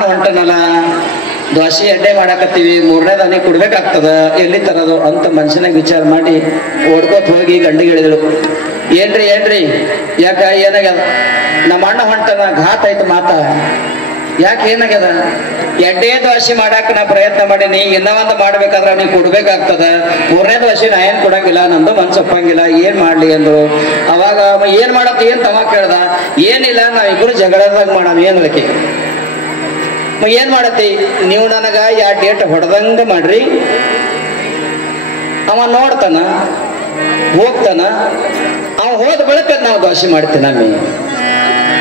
ಅಣ್ಣ ಹೊಂಟನಲ್ಲ ದ್ವಾಸಿ ಎಡ್ಡೆ ಮಾಡಾಕತ್ತೀವಿ, ಮೂರನೇ ದಾನಿ ಕೊಡ್ಬೇಕಾಗ್ತದ, ಎಲ್ಲಿ ತರೋದು ಅಂತ ಮನುಷ್ಯನಾಗ ವಿಚಾರ ಮಾಡಿ ಓಡ್ಕೋತ ಹೋಗಿ ಗಂಡಿಗೆ ಹೇಳಿದಳು. ಏನ್ರಿ ಏನ್ರಿ ಯಾಕ ಏನಾಗ್ಯದ? ನಮ್ಮ ಅಣ್ಣ ಹೊಂಟನ, ಘಾಟ್ ಆಯ್ತು ಮಾತ. ಯಾಕೆ ಏನಾಗ್ಯದ? ಎಡ್ಡೆ ದ್ವಾಸಿ ಮಾಡಾಕ ನಾ ಪ್ರಯತ್ನ ಮಾಡೀನಿ, ಇನ್ನ ಒಂದು ಮಾಡ್ಬೇಕಾದ್ರೆ ನೀವು ಕೊಡ್ಬೇಕಾಗ್ತದ, ಮೂರನೇ ದ್ವಾಸಿ ನಾ ಏನ್ ಕೊಡಂಗಿಲ್ಲ, ನಂದು ಮನ್ಸು ಒಪ್ಪಂಗಿಲ್ಲ, ಏನ್ ಮಾಡ್ಲಿ ಅಂದ್ರು. ಅವಾಗ ಏನ್ ಮಾಡತ್ತ ಏನ್ ತಮ್ಮ ಕೇಳ್ದ. ಏನಿಲ್ಲ, ನಾವಿಬ್ರು ಜಗಳದಾಗ ಮಾಡೋಣ ಏನ್ಲಕ್ಕೆ. ಏನ್ ಮಾಡತ್ತಿ? ನೀವು ನನಗ ಯಾ ಡೇಟ್ ಹೊಡೆದಂಗ ಮಾಡ್ರಿ, ಅವ ನೋಡ್ತಾನ ಹೋಗ್ತಾನ, ಅವ ಹೋದ ಬಳಿಕ ನಾವು ದ್ವಾಸಿ ಮಾಡ್ತೀವಿ ನಮ್ಮಿ.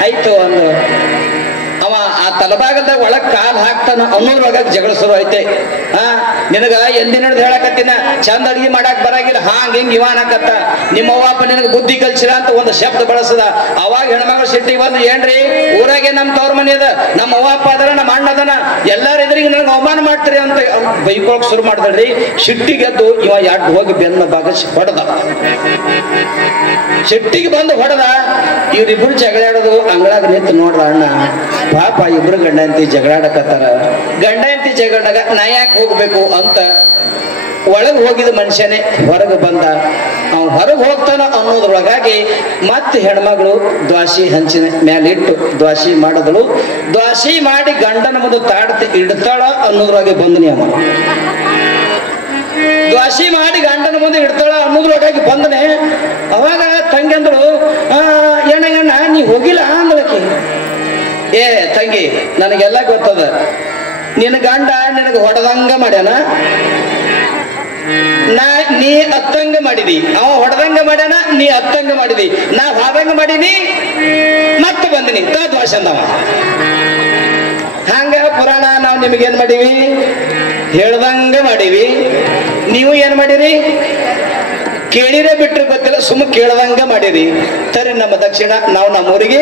ಆಯ್ತು ಅಂದ್ರು. ಅವ ಆ ತಲಭಾಗದಾಗ ಒಳಗ್ ಕಾಲ್ ಹಾಕ್ತಾನ, ಅನ್ನೋದ್ರೊಳಗ ಜಗಳ ಶುರು ಐತೆ. ನಿನಗ ಎಂದಿನ ಹೇಳಕತ್ತಿನ ಚಂದ ಅಡಿಗೆ ಮಾಡಾಕ್ ಬರಾಗಿಲ್ಲ, ಹಾಂಗ ಹಿಂಗ್ ಇವ ಅನ್ನಕತ್ತ. ನಿಮ್ಮ ಅವ್ವಪ್ಪ ನಿನಗ ಬುದ್ಧಿ ಕಲ್ಸಿಲ್ಲ ಅಂತ ಒಂದು ಶಬ್ದ ಬಳಸದ. ಅವಾಗ ಹೆಣ್ಮಗಳು ಸಿಟ್ಟಿಗೆ ಬಂದು, ಏನ್ರಿ ಊರಾಗೆ ನಮ್ ತವ್ರ ಮನೆ ಅದ, ನಮ್ಮ ಅವ್ವಪ್ಪ ಅದರ, ನಮ್ಮ ಅಣ್ಣ ಅದನ, ಎಲ್ಲಾರ ಎದುರಿಗೆ ನನಗೆ ಅವಮಾನ ಮಾಡ್ತೀರಿ ಅಂತ ಬೈಕೊಳಕ್ ಶುರು ಮಾಡ್ದಳ್ರಿ. ಸಿಟ್ಟಿಗೆದ್ದು ಇವ ಯಾಡ್ ಹೋಗಿ ಬೆನ್ನ ಬಾಗಿಸಿ ಹೊಡೆದ. ಸಿಟ್ಟಿಗೆ ಬಂದು ಹೊಡೆದ. ಇವ್ರಿಬ್ರು ಜಗಳಾಡೋದು ಅಂಗಳಾಗ ನಿಂತು ನೋಡ್ದ ಅಣ್ಣ. ಪಾಪ ಇಬ್ರು ಗಂಡ ಹೆಂಡತಿ ಜಗಳಾಡಕತ್ತಾರ. ಗಂಡ ಹೆಂಡತಿ ಜಗಳಾಗ ನಾ ಯಾಕೆ ಹೋಗ್ಬೇಕು ಅಂತ ಒಳಗೆ ಹೋಗಿದ ಮನುಷ್ಯನೇ ಹೊರಗೆ ಬಂದ. ಅವ್ ಹೊರಗೆ ಹೋಗ್ತಾನ ಅನ್ನೋದ್ರೊಳಗಾಗಿ ಮತ್ತೆ ಹೆಣ್ಮಗಳು ದ್ವಾಸಿ ಹಂಚಿನ ಮ್ಯಾಲಿಟ್ಟು ದ್ವಾಸಿ ಮಾಡಿದಳು. ದ್ವಾಸಿ ಮಾಡಿ ಗಂಡನ ಮುಂದೆ ತಾಡ್ತಿ ಇಡ್ತಾಳ ಅನ್ನೋದ್ರೊಳಗೆ ಬಂದನಿ. ಅವ ದ್ವಾಸಿ ಮಾಡಿ ಗಂಡನ ಮುಂದೆ ಇಡ್ತಾಳ ಅನ್ನೋದ್ರೊಳಗಾಗಿ ಬಂದನೆ. ಅವಾಗ ತಂಗಿ ಅಂದಳು, ಏನಾಗಣ್ಣ ನೀ ಹೋಗಿಲ್ಲ ಅಂದಳಕಿ. ಏ ತಂಗಿ, ನನಗೆಲ್ಲ ಗೊತ್ತದ, ನಿನ್ನ ಗಂಡ ನಿನಗೆ ಹೊಡೆದಂಗ ಮಾಡ್ಯಾನ, ನೀ ಅತ್ತಂಗ ಮಾಡಿದಿ, ಅವ ಹೊಡೆದಂಗ ಮಾಡ್ಯಾನ, ನೀ ಅತ್ತಂಗ ಮಾಡಿದಿ, ನಾ ಹಾದಂಗ ಮಾಡೀನಿ, ಮತ್ತೆ ಬಂದಿನಿ ದ್ವಾಸ ಅಂದವ. ಹಂಗ ಪುರಾಣ ನಾವು ನಿಮಗೇನ್ ಮಾಡೀವಿ? ಹೇಳ್ದಂಗ ಮಾಡೀವಿ. ನೀವು ಏನ್ ಮಾಡಿರಿ? ಕೇಳಿರೇ ಬಿಟ್ರೆ ಗೊತ್ತಿಲ್ಲ, ಸುಮ್ಮ ಕೇಳದಂಗ ಮಾಡಿರಿ. ತರಿ ನಮ್ಮ ದಕ್ಷಿಣ, ನಾವು ನಮ್ಮೂರಿಗೆ,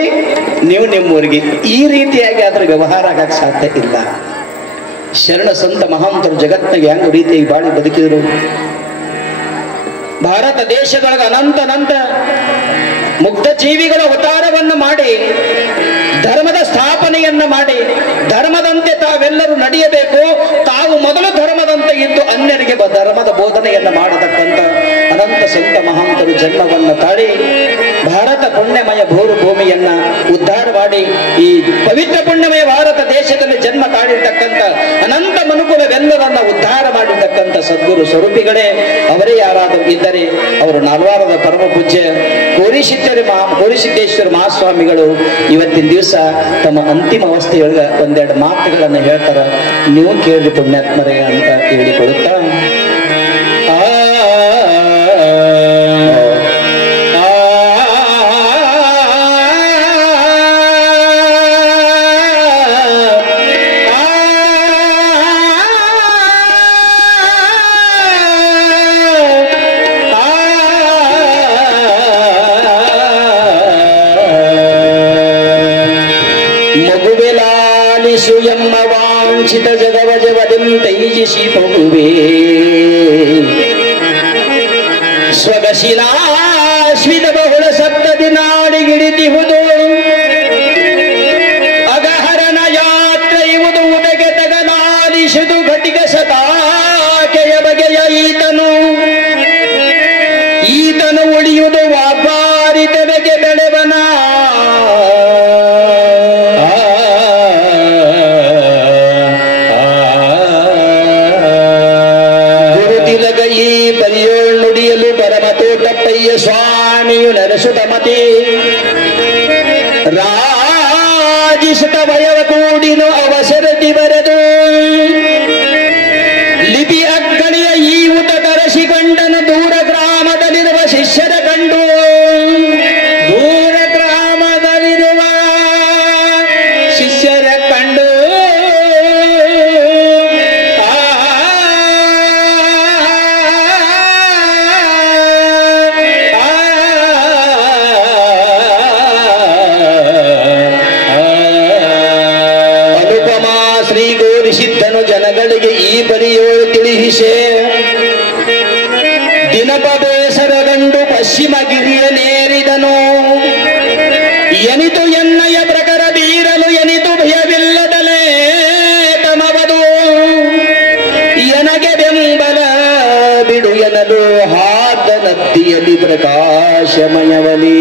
ನೀವು ನಿಮ್ಮೂರಿಗೆ. ಈ ರೀತಿಯಾಗಿ ಅದ್ರ ವ್ಯವಹಾರ ಆಗಕ್ಕೆ ಸಾಧ್ಯ ಇಲ್ಲ. ಶರಣ ಸಂತ ಮಹಾಂತರು ಜಗತ್ತಿನಾಗ ಹೆಂಗ ರೀತಿಯಾಗಿ ಬಾಳಿ ಬದುಕಿದ್ರು. ಭಾರತ ದೇಶದೊಳಗ ಅನಂತ ಮುಕ್ತ ಜೀವಿಗಳ ಅವತಾರವನ್ನು ಮಾಡಿ ಧರ್ಮದ ಸ್ಥಾಪನೆಯನ್ನ ಮಾಡಿ ಧರ್ಮದಂತೆ ತಾವೆಲ್ಲರೂ ನಡೆಯಬೇಕು, ತಾವು ಮೊದಲು ಧರ್ಮದಂತೆ ಇದ್ದು ಅನ್ಯರಿಗೆ ಧರ್ಮದ ಬೋಧನೆಯನ್ನ ಮಾಡತಕ್ಕಂಥ ಅನಂತ ಸಂತ ಮಹಾಂತರು ಜನ್ಮವನ್ನು ತಾಳಿ ಭಾರತ ಪುಣ್ಯಮಯ ಭೂಮಿಯನ್ನ ಉದ್ಧಾರ ಮಾಡಿ ಈ ಪವಿತ್ರ ಪುಣ್ಯಮಯ ಭಾರತ ದೇಶದಲ್ಲಿ ಜನ್ಮ ತಾಳಿರ್ತಕ್ಕಂಥ ಅನಂತ ಮನುಕುಲವೆಲ್ಲರನ್ನ ಉದ್ಧಾರ ಮಾಡಿರ್ತಕ್ಕಂಥ ಸದ್ಗುರು ಸ್ವರೂಪಿಗಳೇ ಅವರೇ ಯಾರಾದರೂ ಇದ್ದರೆ ಅವರು ನಾಲ್ವಾರದ ಪರಮ ಪೂಜ್ಯ ಕೋರಿಸಿದ್ದೇಶ್ವರ ಮಹಾಸ್ವಾಮಿಗಳು ಇವತ್ತಿನ ದಿವಸ ತಮ್ಮ ಅಂತಿಮ ಅವಸ್ಥೆಯೊಳಗ ಒಂದೆರಡು ಮಾತುಗಳನ್ನು ಹೇಳ್ತಾರ. ನೀವು ಕೇಳಿ ಪುಣ್ಯಾತ್ಮರೇ ಅಂತ ಹೇಳಿಕೊಡುತ್ತಾ ಎಂಬ ವಾಂಛಿತ ಜಗವಜವದಿಂ ತೈಜಿಸಿ ಪಗುವೆ ಸ್ವಗಶಿಲಾಶ್ವಿತ ಬಹುಳ ಸಪ್ತದಿ ನಾಡಿಗಿಡಿದಿಹುದು ಅಗಹರಣ ಯಾತ್ರೆ ಇವುದು ಉದಗೆ ತಗಲಾಲಿಸುದು ಘಟಿಕ ಸತಾಕೆಯ ಬಗೆಯ ಈತನು ಉಳಿಯುವುದು ವ್ಯಾಪಾರಿತ ಬಗೆ ಬೆಳೆವನ ಸ್ವಾಮಿಯು ನೆರೆಸುತ್ತ ಮತಿ ರಾಜಿಸುತ್ತ ಭಯವ ಕೂಡಿನು ಅವಸರದಿ ಬರೆದು ಲಿಪಿ ಅಗ್ಗಳಿಯ ಈ ಊಟ ಕರೆಸಿಕೊಂಡನು ದೂರ ಗ್ರಾಮದಲ್ಲಿರುವ ಶಿಷ್ಯರ ಕಂಡು ದೂರ ಗ್ರಾಮದಲ್ಲಿರುವ ಶಿಷ್ಯರ ಕಂಡು ಜನಗಳಿಗೆ ಈ ಪರಿಯೋ ತಿಳಿಹಿಸೆ ದಿನಪ ಬೇಸರಗಂಡು ಪಶ್ಚಿಮ ಗಿರಿಯ ನೇರಿದನು ಎನಿತು ಎನ್ನಯ ಪ್ರಕಾರ ಬೀರಲು ಎನಿತು ಭಯವಿಲ್ಲದಲೇ ನಿಮಗೆ ಬೆಂಬಲ ಬಿಡು ಎನ್ನಲು ಹಾದ ನದಿಯಲ್ಲಿ ಪ್ರಕಾಶಮಯವಲಿ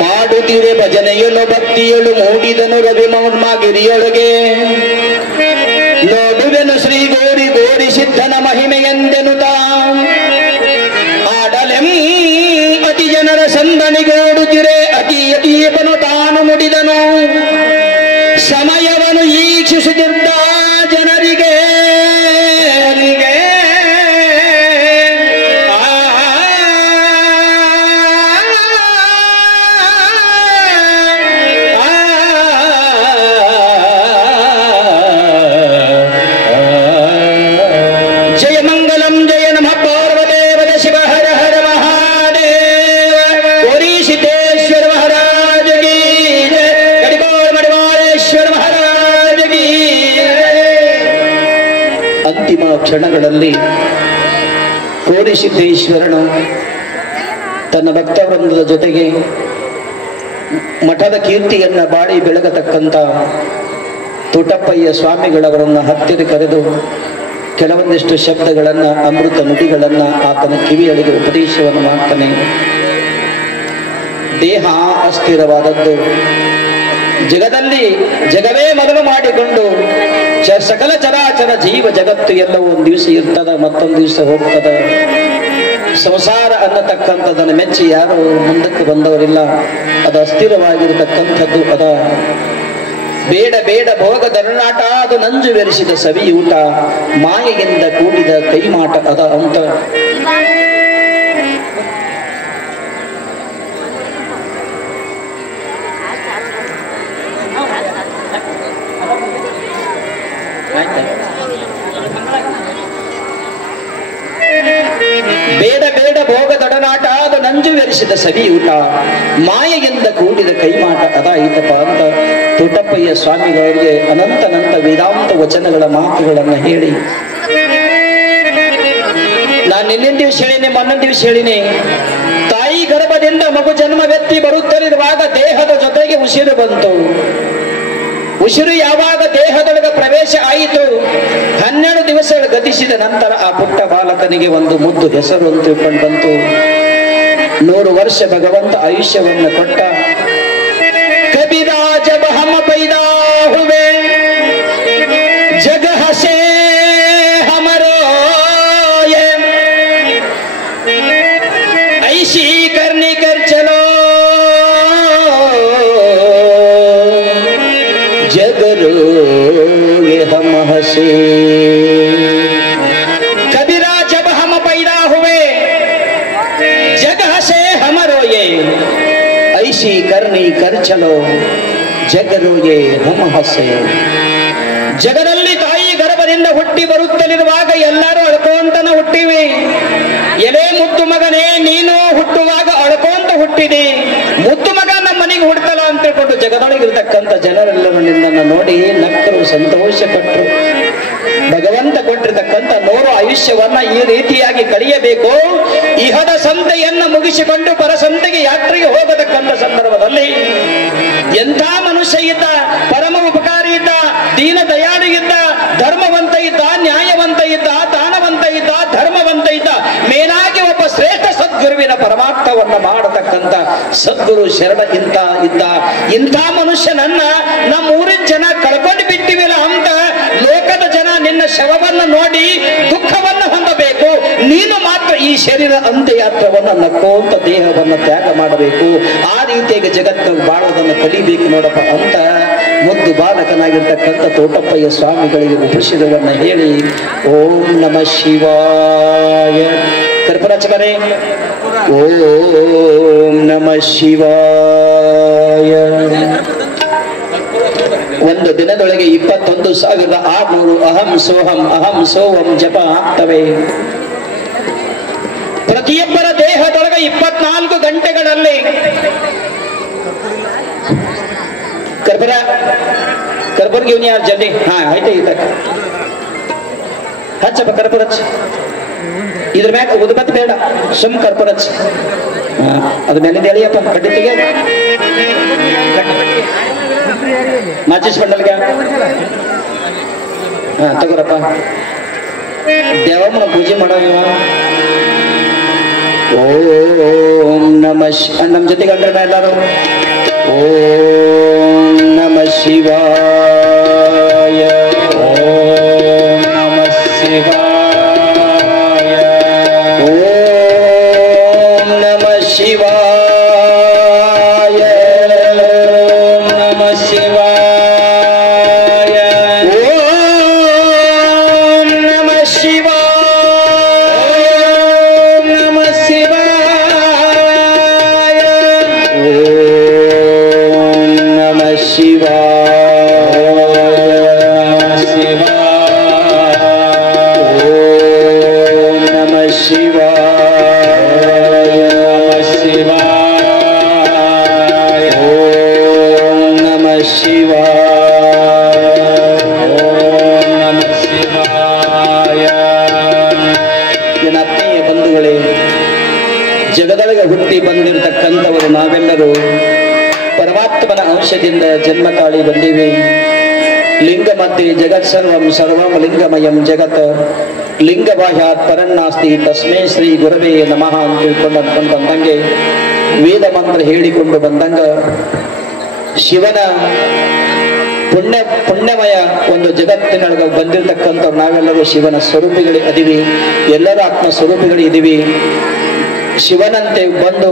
ಮಾಡುತ್ತಿರೆ ಭಜನೆಯಲು ಭಕ್ತಿಯಳು ಮೂಡಿದನು ರವಿ ಮೌನ್ಮಗಿರಿಯೊಳಗೆ ನೋಡುವೆನು ಶ್ರೀ ಗೋರಿ ಗೋರಿ ಸಿದ್ಧನ ಮಹಿಮೆಯೆಂದೆನುತ ಆಡಲೆಂ ಅತಿ ಜನರ ಸಂದಣಿಗೋಡುತ್ತಿರೆ ಅತಿ ಅತೀಪನು ತಾನು ನುಡಿದನು ಸಮಯವನ್ನು ಈಕ್ಷಿಸುತ್ತಿದ್ದ ಜನರಿಗೆ ಅಂತಿಮ ಕ್ಷಣಗಳಲ್ಲಿ ಕೋಡಿಸಿದ್ದೇಶ್ವರನು ತನ್ನ ಭಕ್ತವೃಂದದ ಜೊತೆಗೆ ಮಠದ ಕೀರ್ತಿಯನ್ನ ಬಾಡಿ ಬೆಳಗತಕ್ಕಂಥ ತೋಟಪ್ಪಯ್ಯ ಸ್ವಾಮಿಗಳವರನ್ನು ಹತ್ತಿರ ಕರೆದು ಕೆಲವೊಂದಿಷ್ಟು ಶಬ್ದಗಳನ್ನ ಅಮೃತ ನುಡಿಗಳನ್ನ ಆತನ ಕಿವಿಯೊಳಗೆ ಉಪದೇಶವನ್ನು ಮಾಡ್ತಾನೆ. ದೇಹ ಅಸ್ಥಿರವಾದದ್ದು, ಜಗದಲ್ಲಿ ಜಗವೇ ಮೊದಲು ಮಾಡಿಕೊಂಡು ಸಕಲ ಚರಾಚರ ಜೀವ ಜಗತ್ತು ಎಲ್ಲವೂ ಒಂದು ದಿವಸ ಇರ್ತದ, ಮತ್ತೊಂದು ದಿವಸ ಹೋಗ್ತದ. ಸಂಸಾರ ಅನ್ನತಕ್ಕಂಥದನ್ನು ಮೆಚ್ಚಿ ಯಾರು ಮುಂದಕ್ಕೆ ಬಂದವರಿಲ್ಲ. ಅದು ಅಸ್ಥಿರವಾಗಿರತಕ್ಕಂಥದ್ದು. ಅದ ಬೇಡ ಬೇಡ ಭೋಗ ದರನಾಟ, ಅದು ನಂಜು ಬೆರೆಸಿದ ಸವಿಯೂಟ, ಮಾಯೆಯಿಂದ ಕೂಡಿದ ಕೈಮಾಟ ಅದ ಅಂತ ಬೇಡ ಬೇಡ ಭೋಗ ದಡನಾಟ, ಅದು ನಂಜು ಬೆರೆಸಿದ ಸವಿಯೂಟ, ಮಾಯೆಯಿಂದ ಕೂಡಿದ ಕೈಮಾಟ ಅದ ಐತಪ್ಪ ಅಂತ ತೋಟಪ್ಪಯ್ಯ ಸ್ವಾಮಿಗಳಿಗೆ ಅನಂತ ವೇದಾಂತ ವಚನಗಳ ಮಾತುಗಳನ್ನ ಹೇಳಿ, ನಾನು ನಿನ್ನಿನ ದಿವಸ ಹೇಳಿನಿ, ಮೊನ್ನೊಂದು ದಿವಸ ಹೇಳಿನಿ, ತಾಯಿ ಗರ್ಭದಿಂದ ಮಗು ಜನ್ಮವೆತ್ತಿ ಬರುತ್ತಲಿರುವಾಗ ದೇಹದ ಜೊತೆಗೆ ಉಸಿರು ಬಂತು. ಉಸಿರು ಯಾವಾಗ ದೇಹದೊಳಗೆ ಪ್ರವೇಶ ಆಯಿತು, 12 ದಿವಸಗಳು ಗತಿಸಿದ ನಂತರ ಆ ಪುಟ್ಟ ಬಾಲಕನಿಗೆ ಒಂದು ಮುದ್ದು ಹೆಸರು ಅಂತ ತಿಳ್ಕೊಂಡು ಬಂತು. 100 ವರ್ಷ ಭಗವಂತ ಆಯುಷ್ಯವನ್ನು ಕೊಟ್ಟ. ಕಬಿರಾಜ ಬಹಮ ಪೈದಾ ಹುವೆ ಜಗ ಹಸೆ ಹಮರೋ ಐಶಿ ಕರ್ನಿ ಕರ್ ಚಲೋ जगरो ये हम हंसे. कबीरा जब हम पैदा हुए जग हंसे हमरो ये ऐसी करनी कर चलो जगरो ये हम हंसे. ಜಗದಲ್ಲಿ ತಾಯಿ ಗರ್ಭದಿಂದ ಹುಟ್ಟಿ ಬರುತ್ತಲಿರುವಾಗ ಎಲ್ಲರೂ ಅಳ್ಕೊಂತನ ಹುಟ್ಟಿವಿ. ಎಲೆ ಮುದ್ದು ಮಗನೇ, ನೀನು ಹುಟ್ಟುವಾಗ ಅಳ್ಕೊಂತ ಹುಟ್ಟಿದೆ. ಮುದ್ದು ಮಗ ನಮ್ಮ ಮನೆಗೆ ಹುಡ್ತಲ್ಲ ಅಂತ ತಿಳ್ಕೊಂಡು ಜಗದೊಳಗಿರ್ತಕ್ಕಂಥ ಜನರೆಲ್ಲರೂ ನಿನ್ನನ್ನು ನೋಡಿ ನಕ್ಕರು, ಸಂತೋಷ ಪಟ್ಟರು. ಭಗವಂತ ಕೊಟ್ಟಿರ್ತಕ್ಕಂಥ 100 ಆಯುಷ್ಯವನ್ನ ಈ ರೀತಿಯಾಗಿ ಕಳೆಯಬೇಕು. ಇಹದ ಸಂತೆಯನ್ನ ಮುಗಿಸಿಕೊಂಡು ಪರಸಂತೆಗೆ ಯಾತ್ರೆಗೆ ಹೋಗತಕ್ಕಂಥ ಸಂದರ್ಭದಲ್ಲಿ ಎಂಥ ಮನುಷ್ಯ ಇದ್ದ, ಪರಮ ಉಪಕಾರಿ ಇದ್ದ, ದೀನ ದಯಾಳು ಇದ್ದ, ಧರ್ಮವಂತ ಇದ್ದ, ನ್ಯಾಯವಂತ ಇದ್ದ, ದಾನವಂತ ಇದ್ದ, ಧರ್ಮವಂತ ಇದ್ದ, ಮೇಲಾಗಿ ಒಬ್ಬ ಶ್ರೇಷ್ಠ ಸದ್ಗುರುವಿನ ಪರಮಾರ್ಥವನ್ನ ಮಾಡತಕ್ಕಂಥ ಸದ್ಗುರು ಶರಣ ಇದ್ದ. ಇಂಥ ಮನುಷ್ಯನನ್ನ ನಮ್ಮ ಊರಿನ ಜನ ಕಳ್ಕೊಂಡು ಬಿಟ್ಟಿವಿಲ್ಲ ಅಂತ ಲೋಕದ ಜನ ನಿನ್ನ ಶವವನ್ನ ನೋಡಿ ದುಃಖವನ್ನ ಹೊಂದಬೇಕು. ನೀನು ಮಾತ್ರ ಈ ಶರೀರ ಅಂತ್ಯಯಾತ್ರವನ್ನ ನಕ್ಕೋಂತ ದೇಹವನ್ನ ತ್ಯಾಗ ಮಾಡಬೇಕು. ಆ ರೀತಿಯಾಗಿ ಜಗತ್ತಿನಲ್ಲಿ ಬಾಳೋದನ್ನು ಕಲಿಬೇಕು ನೋಡಪ್ಪ ಅಂತ ಮುದ್ದು ಬಾಲಕನಾಗಿರ್ತಕ್ಕಂಥ ತೋಟಪ್ಪಯ್ಯ ಸ್ವಾಮಿಗಳಿಗೆ ಉಪಶಿರವನ್ನ ಹೇಳಿ, ಓಂ ನಮಃ ಶಿವಾಯ ಕರ್ಪೂರಚಕರೇ, ಓಂ ನಮಃ ಶಿವಾಯ. ಒಂದು ದಿನದೊಳಗೆ 21,600 ಅಹಂ ಸೋಹಂ ಜಪ ಆಗ್ತವೆ. ಪ್ರತಿಯೊಬ್ಬರ ದೇಹದೊಳಗೆ 24 ಗಂಟೆಗಳಲ್ಲಿ कर्पूर घेऊन या जल्दी. हा आयते इथं हच्छ कर्पूरच इधर ಮ್ಯಾಗ ಉದ್ಬತ್ತಿ ಬೇಡ, ಸುಮ್ कर्पूरच. ಅದ ಮೇಲೆ ಎಳಿಯಪ್ಪ ಕಡ್ಡಿ ತೆಗೆ. ಮಾಚಿಸ್ ಬಂಡಲ್ಗೆ ಹಾ ತಗೋರಪ್ಪ. ದೇವಮ್ಮನ ಪೂಜೆ ಮಾಡೋವ. ಓಂ ನಮ ನಮ್ಮ ಜೊತೆಗೆ ಅಂದ್ರೆ ಎಲ್ಲಾರು ಓಂ ನಮ ಶಿವಾಯ. ಓಂ ನಮ ಶಿವಾಯ. ಓಂ ನಮ ಶಿವಾಯ. ಓಂ ನಮ ಶಿವಾಯ. ಓಂ ನಮ ಶಿವಾಯ. ಓಂ ನಮ ಶಿವಾಯ. ಓಂ ನಮ ಜಗದೊಳಗೆ ಹುಟ್ಟಿ ಬಂದಿರತಕ್ಕಂಥವರು ನಾವೆಲ್ಲರೂ ಪರಮಾತ್ಮನ ಅಂಶದಿಂದ ಜನ್ಮ ತಾಳಿ ಬಂದಿವೆ. ಲಿಂಗ ಮಧ್ಯೆ ಜಗತ್ ಸರ್ವಂ ಸರ್ವಂ ಲಿಂಗಮಯಂ ಜಗತ್ ಲಿಂಗ ಬಾಹ್ಯಾತ್ ಪರನ್ನಾಸ್ತಿ ತಸ್ಮೈ ಶ್ರೀ ಗುರವೇ ನಮಃ ಅಂತ ತಿಳ್ಕೊಂಡು ಬಂದಂಗೆ ವೇದ ಮಂತ್ರ ಹೇಳಿಕೊಂಡು ಬಂದಂಗ ಶಿವನ ಪುಣ್ಯಮಯ ಒಂದು ಜಗತ್ತಿನೊಳಗೆ ಬಂದಿರತಕ್ಕಂಥವ್ರು ನಾವೆಲ್ಲರೂ ಶಿವನ ಸ್ವರೂಪಿಗಳು ಇದೀವಿ. ಎಲ್ಲರೂ ಆತ್ಮ ಸ್ವರೂಪಿಗಳು ಇದೀವಿ. ಶಿವನಂತೆ ಬಂದು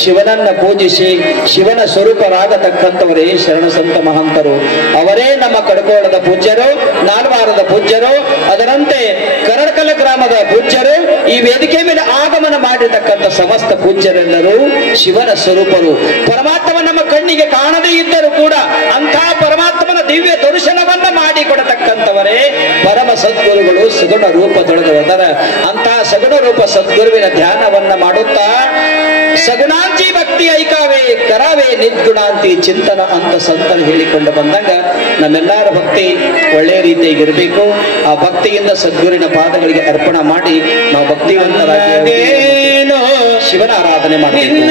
ಶಿವನನ್ನ ಪೂಜಿಸಿ ಶಿವನ ಸ್ವರೂಪರಾಗತಕ್ಕಂಥವರೇ ಶರಣ ಸಂತ ಮಹಂತರು. ಅವರೇ ನಮ್ಮ ಕಡಕೋಳದ ಪೂಜ್ಯರು, ನಾಲ್ವಾರದ ಪೂಜ್ಯರು, ಅದರಂತೆ ಕರಡ್ಕಲ ಗ್ರಾಮದ ಪೂಜ್ಯರು, ಈ ವೇದಿಕೆ ಮೇಲೆ ಆಗಮನ ಮಾಡಿರ್ತಕ್ಕಂಥ ಸಮಸ್ತ ಪೂಜ್ಯರೆಲ್ಲರೂ ಶಿವನ ಸ್ವರೂಪರು. ಪರಮಾತ್ಮ ನಮ್ಮ ಕಣ್ಣಿಗೆ ಕಾಣದೇ ಇದ್ದರೂ ಕೂಡ ಅಂಥ ಪರಮಾತ್ಮನ ದಿವ್ಯ ದರ್ಶನವನ್ನ ಮಾಡಿಕೊಡತಕ್ಕಂಥವರೇ ಪರಮ ಸದ್ಗುರುಗಳು ಸುಗುಣ ರೂಪದೊಳಗೆ ಅದರ ಅಂತಹ ಸಗುಣ ರೂಪ ಸದ್ಗುರುವಿನ ಧ್ಯಾನವನ್ನ ಮಾಡುತ್ತಾ ಸಗುಣಾಂತಿ ಭಕ್ತಿ ಐಕಾವೇ ಕರಾವೇ ನಿದ್ಗುಣಾಂತಿ ಚಿಂತನ ಅಂತ ಸಂತರು ಹೇಳಿಕೊಂಡು ಬಂದಾಗ ನಮ್ಮೆಲ್ಲರ ಭಕ್ತಿ ಒಳ್ಳೆಯ ರೀತಿಯಾಗಿ ಇರಬೇಕು. ಆ ಭಕ್ತಿಯಿಂದ ಸದ್ಗುರಿನ ಪಾದಗಳಿಗೆ ಅರ್ಪಣ ಮಾಡಿ ನಾವು ಭಕ್ತಿವಂತರಾಗಿ ಶಿವನ ಆರಾಧನೆ ಮಾಡ್ತೀವಿ.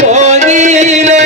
ಹೋಗಿಲೆ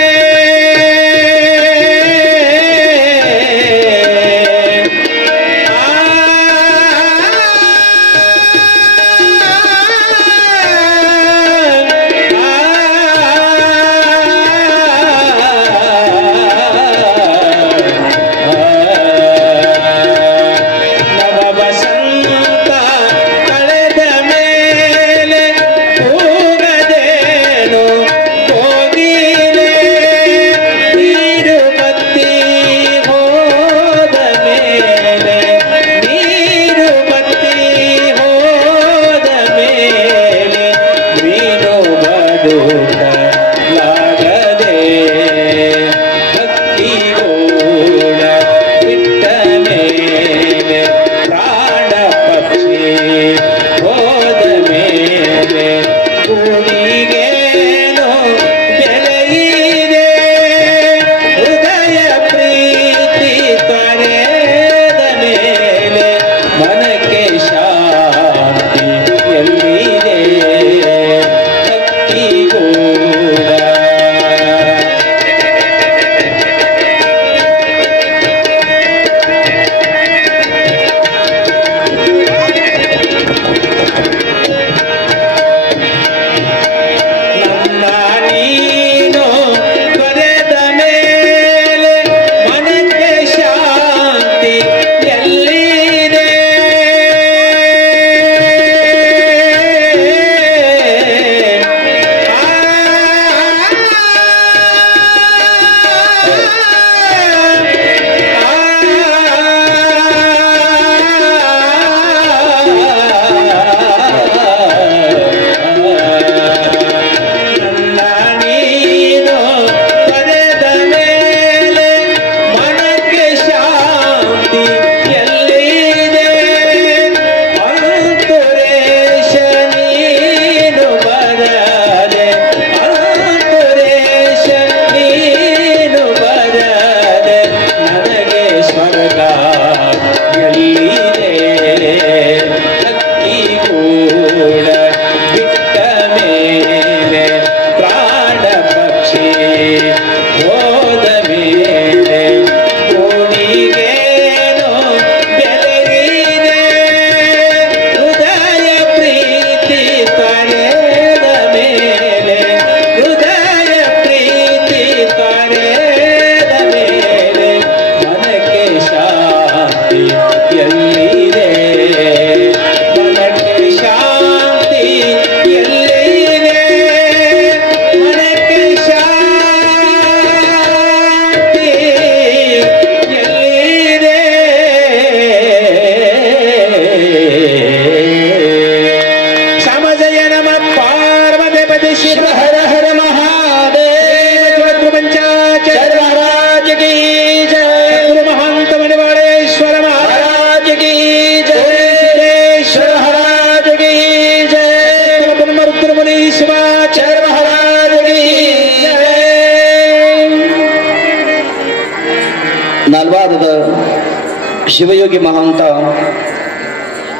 ಶಿವಯೋಗಿ ಮಹಾಂತ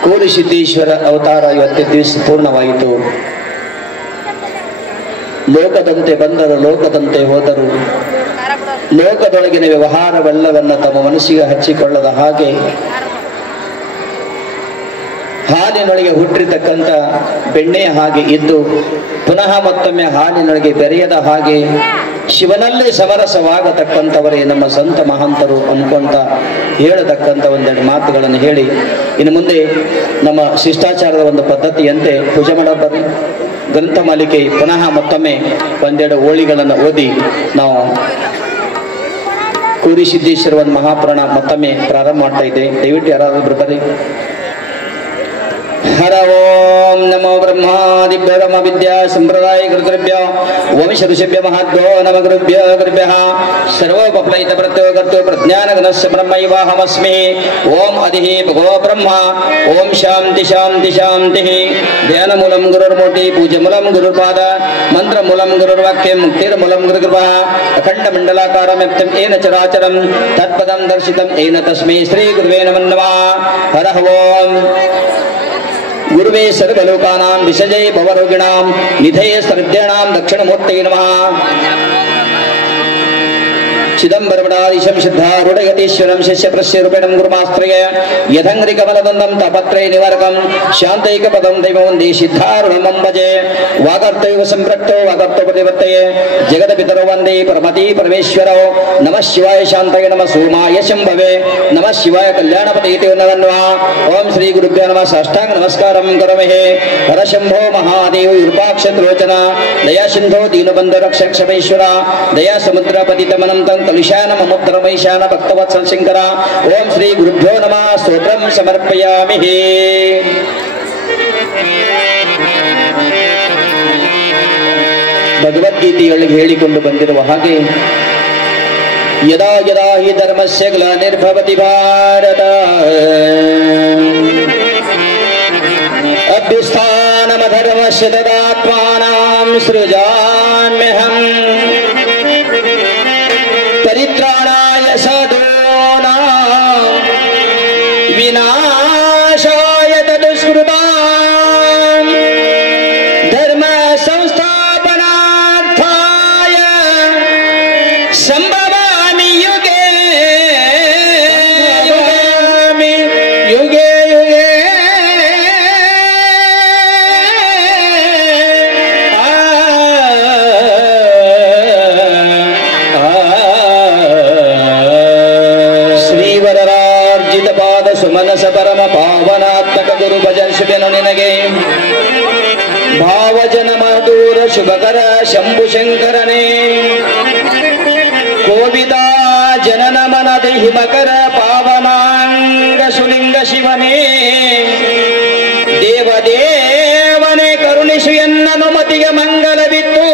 ಕೋರಿಸಿದ್ದೇಶ್ವರ ಅವತಾರ ಇವತ್ತೇ ದಿವಸ ಪೂರ್ಣವಾಯಿತು. ಲೋಕದಂತೆ ಬಂದರು, ಲೋಕದಂತೆ ಹೋದರು. ಲೋಕದೊಳಗಿನ ವ್ಯವಹಾರವೆಲ್ಲವನ್ನ ತಮ್ಮ ಮನಸ್ಸಿಗೆ ಹಚ್ಚಿಕೊಳ್ಳದ ಹಾಗೆ ಹಾಲಿನೊಳಗೆ ಹುಟ್ಟಿರ್ತಕ್ಕಂಥ ಬೆಣ್ಣೆಯ ಹಾಗೆ ಇದ್ದು ಪುನಃ ಮತ್ತೊಮ್ಮೆ ಹಾಲಿನೊಳಗೆ ಬೆರೆಯದ ಹಾಗೆ ಶಿವನಲ್ಲೇ ಸಮರಸವಾಗತಕ್ಕಂಥವರೇ ನಮ್ಮ ಸಂತ ಮಹಾಂತರು ಅನ್ಕೊಂತ ಹೇಳತಕ್ಕಂಥ ಒಂದೆರಡು ಮಾತುಗಳನ್ನು ಹೇಳಿ ಇನ್ನು ಮುಂದೆ ನಮ್ಮ ಶಿಷ್ಟಾಚಾರದ ಒಂದು ಪದ್ಧತಿಯಂತೆ ಪೂಜೆ ಮಾಡಬಾರ್ದು. ಗ್ರಂಥ ಮಾಲಿಕೆ ಪುನಃ ಮತ್ತೊಮ್ಮೆ ಒಂದೆರಡು ಓಳಿಗಳನ್ನು ಓದಿ ನಾವು ಕೋರಿಸಿದ್ದೇಶ್ವರ ಒಂದು ಮಹಾಪುರಾಣ ಮತ್ತೊಮ್ಮೆ ಪ್ರಾರಂಭ ಮಾಡ್ತಾ ಇದ್ದೆ. ದಯವಿಟ್ಟು ಯಾರಾದ್ರೂ ಬರ್ರಿ. ಹರ ಓಂ ನಮೋ ಬ್ರಹ್ಮಾದಿಭ್ಯೋ ಬ್ರಹ್ಮ ವಿದ್ಯಾ ಸಂಪ್ರದಾಯ ಕೃತೃಭ್ಯ ವಂಶ ಋಷಿಭ್ಯ ಮಹಾದ್ಭ್ಯೋ ನಮ ಗುರುಭ್ಯೋ ಗುರುಭ್ಯಃ ಸರ್ವೋಪಪ್ಲೈತ ಪ್ರತ್ಯೋಗರ್ತು ಪ್ರಜ್ಞಾನಗಣಸ್ಯ ಬ್ರಹ್ಮೈವಾಹಮಸ್ಮಿ. ಓಂ ಅಧಿಃ ಭಗವೋ ಬ್ರಹ್ಮ. ಓಂ ಶಾಂತಿ ಶಾಂತಿ ಶಾಂತಿ. ಧ್ಯಾನಮೂಲಂ ಗುರುರ್ಮೂರ್ತಿ, ಪೂಜ್ಯಮೂಲಂ ಗುರುರ್ಪಾದ, ಮಂತ್ರಮೂಲಂ ಗುರುರ್ವಾಕ್ಯಂ, ಮುಕ್ತಿರ್ಮೂಲಂ ಗುರುಕೃಪಾ. ಅಖಂಡ ಮಂಡಲಾಕಾರಂ ವ್ಯಕ್ತಂ ಏನ ಚರಾಚರಂ ತತ್ಪದಂ ದರ್ಶಿತಂ ಏನ ತಸ್ಮೈ ಶ್ರೀ ಗುರುವೇ ನಮೋ ನಮಃ. ಹರ ಓಂ ಗುರುವೇ ಸರ್ವಲೋಕಾನಾಂ ವಿಸಜೈ ಭವರೋಗಿಣಾಂ ನಿಧಯೇ ಸರ್ವೇಣಾಂ ದಕ್ಷಿಣಮೂರ್ತಯೇ ನಮಃ. ಚಿದಂಬರಮಣಾಧೀಶಂ ಸಿದ್ಧಾರೂಢಗತೀಶ್ವರಂ ಶಿಷ್ಯ ಪ್ರಸ್ಯರೂಪೇಣಂ ಗುರುಮಾಶ್ರಯ ಯಥಂಗ್ರಿ ಕಮಲದಂದಂ ತಪತ್ರಯ ನಿವಾರಕಂ ಶಾಂತೈಕ ಪದಂ ದೈವವಂದೇ ಸಿದ್ಧಾರುಣಮಂ ಭಜೆ. ವಾಗರ್ತಯುಗ ಸಂಪ್ರಕ್ತೋ ವಾಗರ್ತ ಪ್ರತಿಪತ್ತಯೇ ಜಗದ ಪಿತರೋ ವಂದೇ ಪರಮತಿ ಪರಮೇಶ್ವರೋ. ನಮಃ ಶಿವಾಯ ಶಾಂತಯ ನಮಃ ಸೋಮಾಯ ಶಂಭವೆ. ನಮಃ ಶಿವಾಯ ಕಲ್ಯಾಣಪತಿ ನಮಃ. ಓಂ ಶ್ರೀ ಗುರುಭ್ಯೋ ನಮಃ. ಸಾಷ್ಟಾಂಗ ನಮಸ್ಕಾರಂ ಕರೋಮಹೇ. ಹರ ಶಂಭೋ ಮಹಾದೇವ ವಿರೂಪಾಕ್ಷ ದಯಾ ಸಿಂಧೋ ದೀನಬಂಧು ರಕ್ಷ ಕ್ಷಮೇಶ್ವರ ದಯಾ ಸಮುದ್ರ ಪತಿತಮನಂ ತಂ ಕಲುಷಾನ ಮಮುದ್ರ ಮೈಶಾನ ಭಕ್ತವತ್ಸಲ ಶಂಕರ. ಓಂ ಶ್ರೀ ಗುರುಭ್ಯೋ ನಮಃ. ಸ್ತೋತ್ರಂ ಸಮರ್ಪಯಾಮಿ. ಭಗವದ್ಗೀತೆಯೊಳಗೆ ಹೇಳಿಕೊಂಡು ಬಂದಿರುವ ಹಾಗೆ ಯದಾ ಯದಾ ಹಿ ಧರ್ಮಸ್ಯ ಗ್ಲಾನಿರ್ಭವತಿ ಭಾರತ ಅಭ್ಯುತ್ಥಾನಮಧರ್ಮಸ್ಯ ತದಾತ್ಮಾನಾಂ ಸೃಜಾಮ್ಯಹಂ ಪರಿತ್ರಾಣಾಯ ಸಾಧೂನಾಂ ವಿನಾಶಾಯ ತದುಷ್ಕೃತಾಂ ಧರ್ಮ ಸಂಸ್ಥಾಪನಾರ್ಥಾಯ ಸಂಭವಾಮಿ ಯುಗೆ ಯುಗೆ ಯುಗೆ. ಸುಮನಸ ಪರಮ ಪಾವನಾತ್ಮಕ ಗುರು ಭಜನ್ ಶುಭನು ನಿನಗೆ. ಭಾವಜನ ಮಧುರ ಶುಭಕರ ಶಂಭು ಶಂಕರನೇ. ಕೋವಿದ ಜನನ ಮನದ ಹಿಮಕರ ಪಾವನಾಂಗ ಸುಲಿಂಗ ಶಿವನೇ. ದೇವದೇವನೇ ಕರುಣಿಸು ಎನ್ನನು ಮತಿಗೆ ಮಂಗಲವಿತ್ತು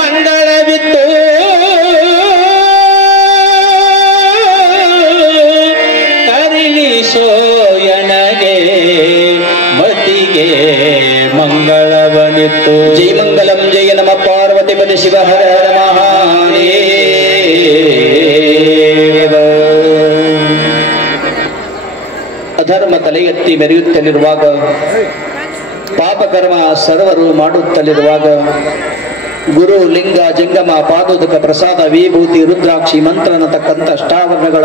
ಮಂಗಳವಿತ್ತು. ಸೋಯನಗೆ ಮತಿಗೆ ಮಂಗಳವನಿತ್ತು. ಜೈ ಮಂಗಲಂ ಜಯ ನಮ ಪಾರ್ವತಿ ಪತಿ ಶಿವ ಹರ ಮಹಾದೇವ. ಅಧರ್ಮ ತಲೆ ಎತ್ತಿ ಮೆರೆಯುತ್ತಲಿರುವಾಗ, ಪಾಪಕರ್ಮ ಸರ್ವರು ಮಾಡುತ್ತಲಿರುವಾಗ, ಗುರು ಲಿಂಗ ಜಂಗಮ ಪಾದೋದಕ ಪ್ರಸಾದ ವಿಭೂತಿ ರುದ್ರಾಕ್ಷಿ ಮಂತ್ರ ಅನ್ನತಕ್ಕಂಥ ಅಷ್ಟಾವರಣಗಳ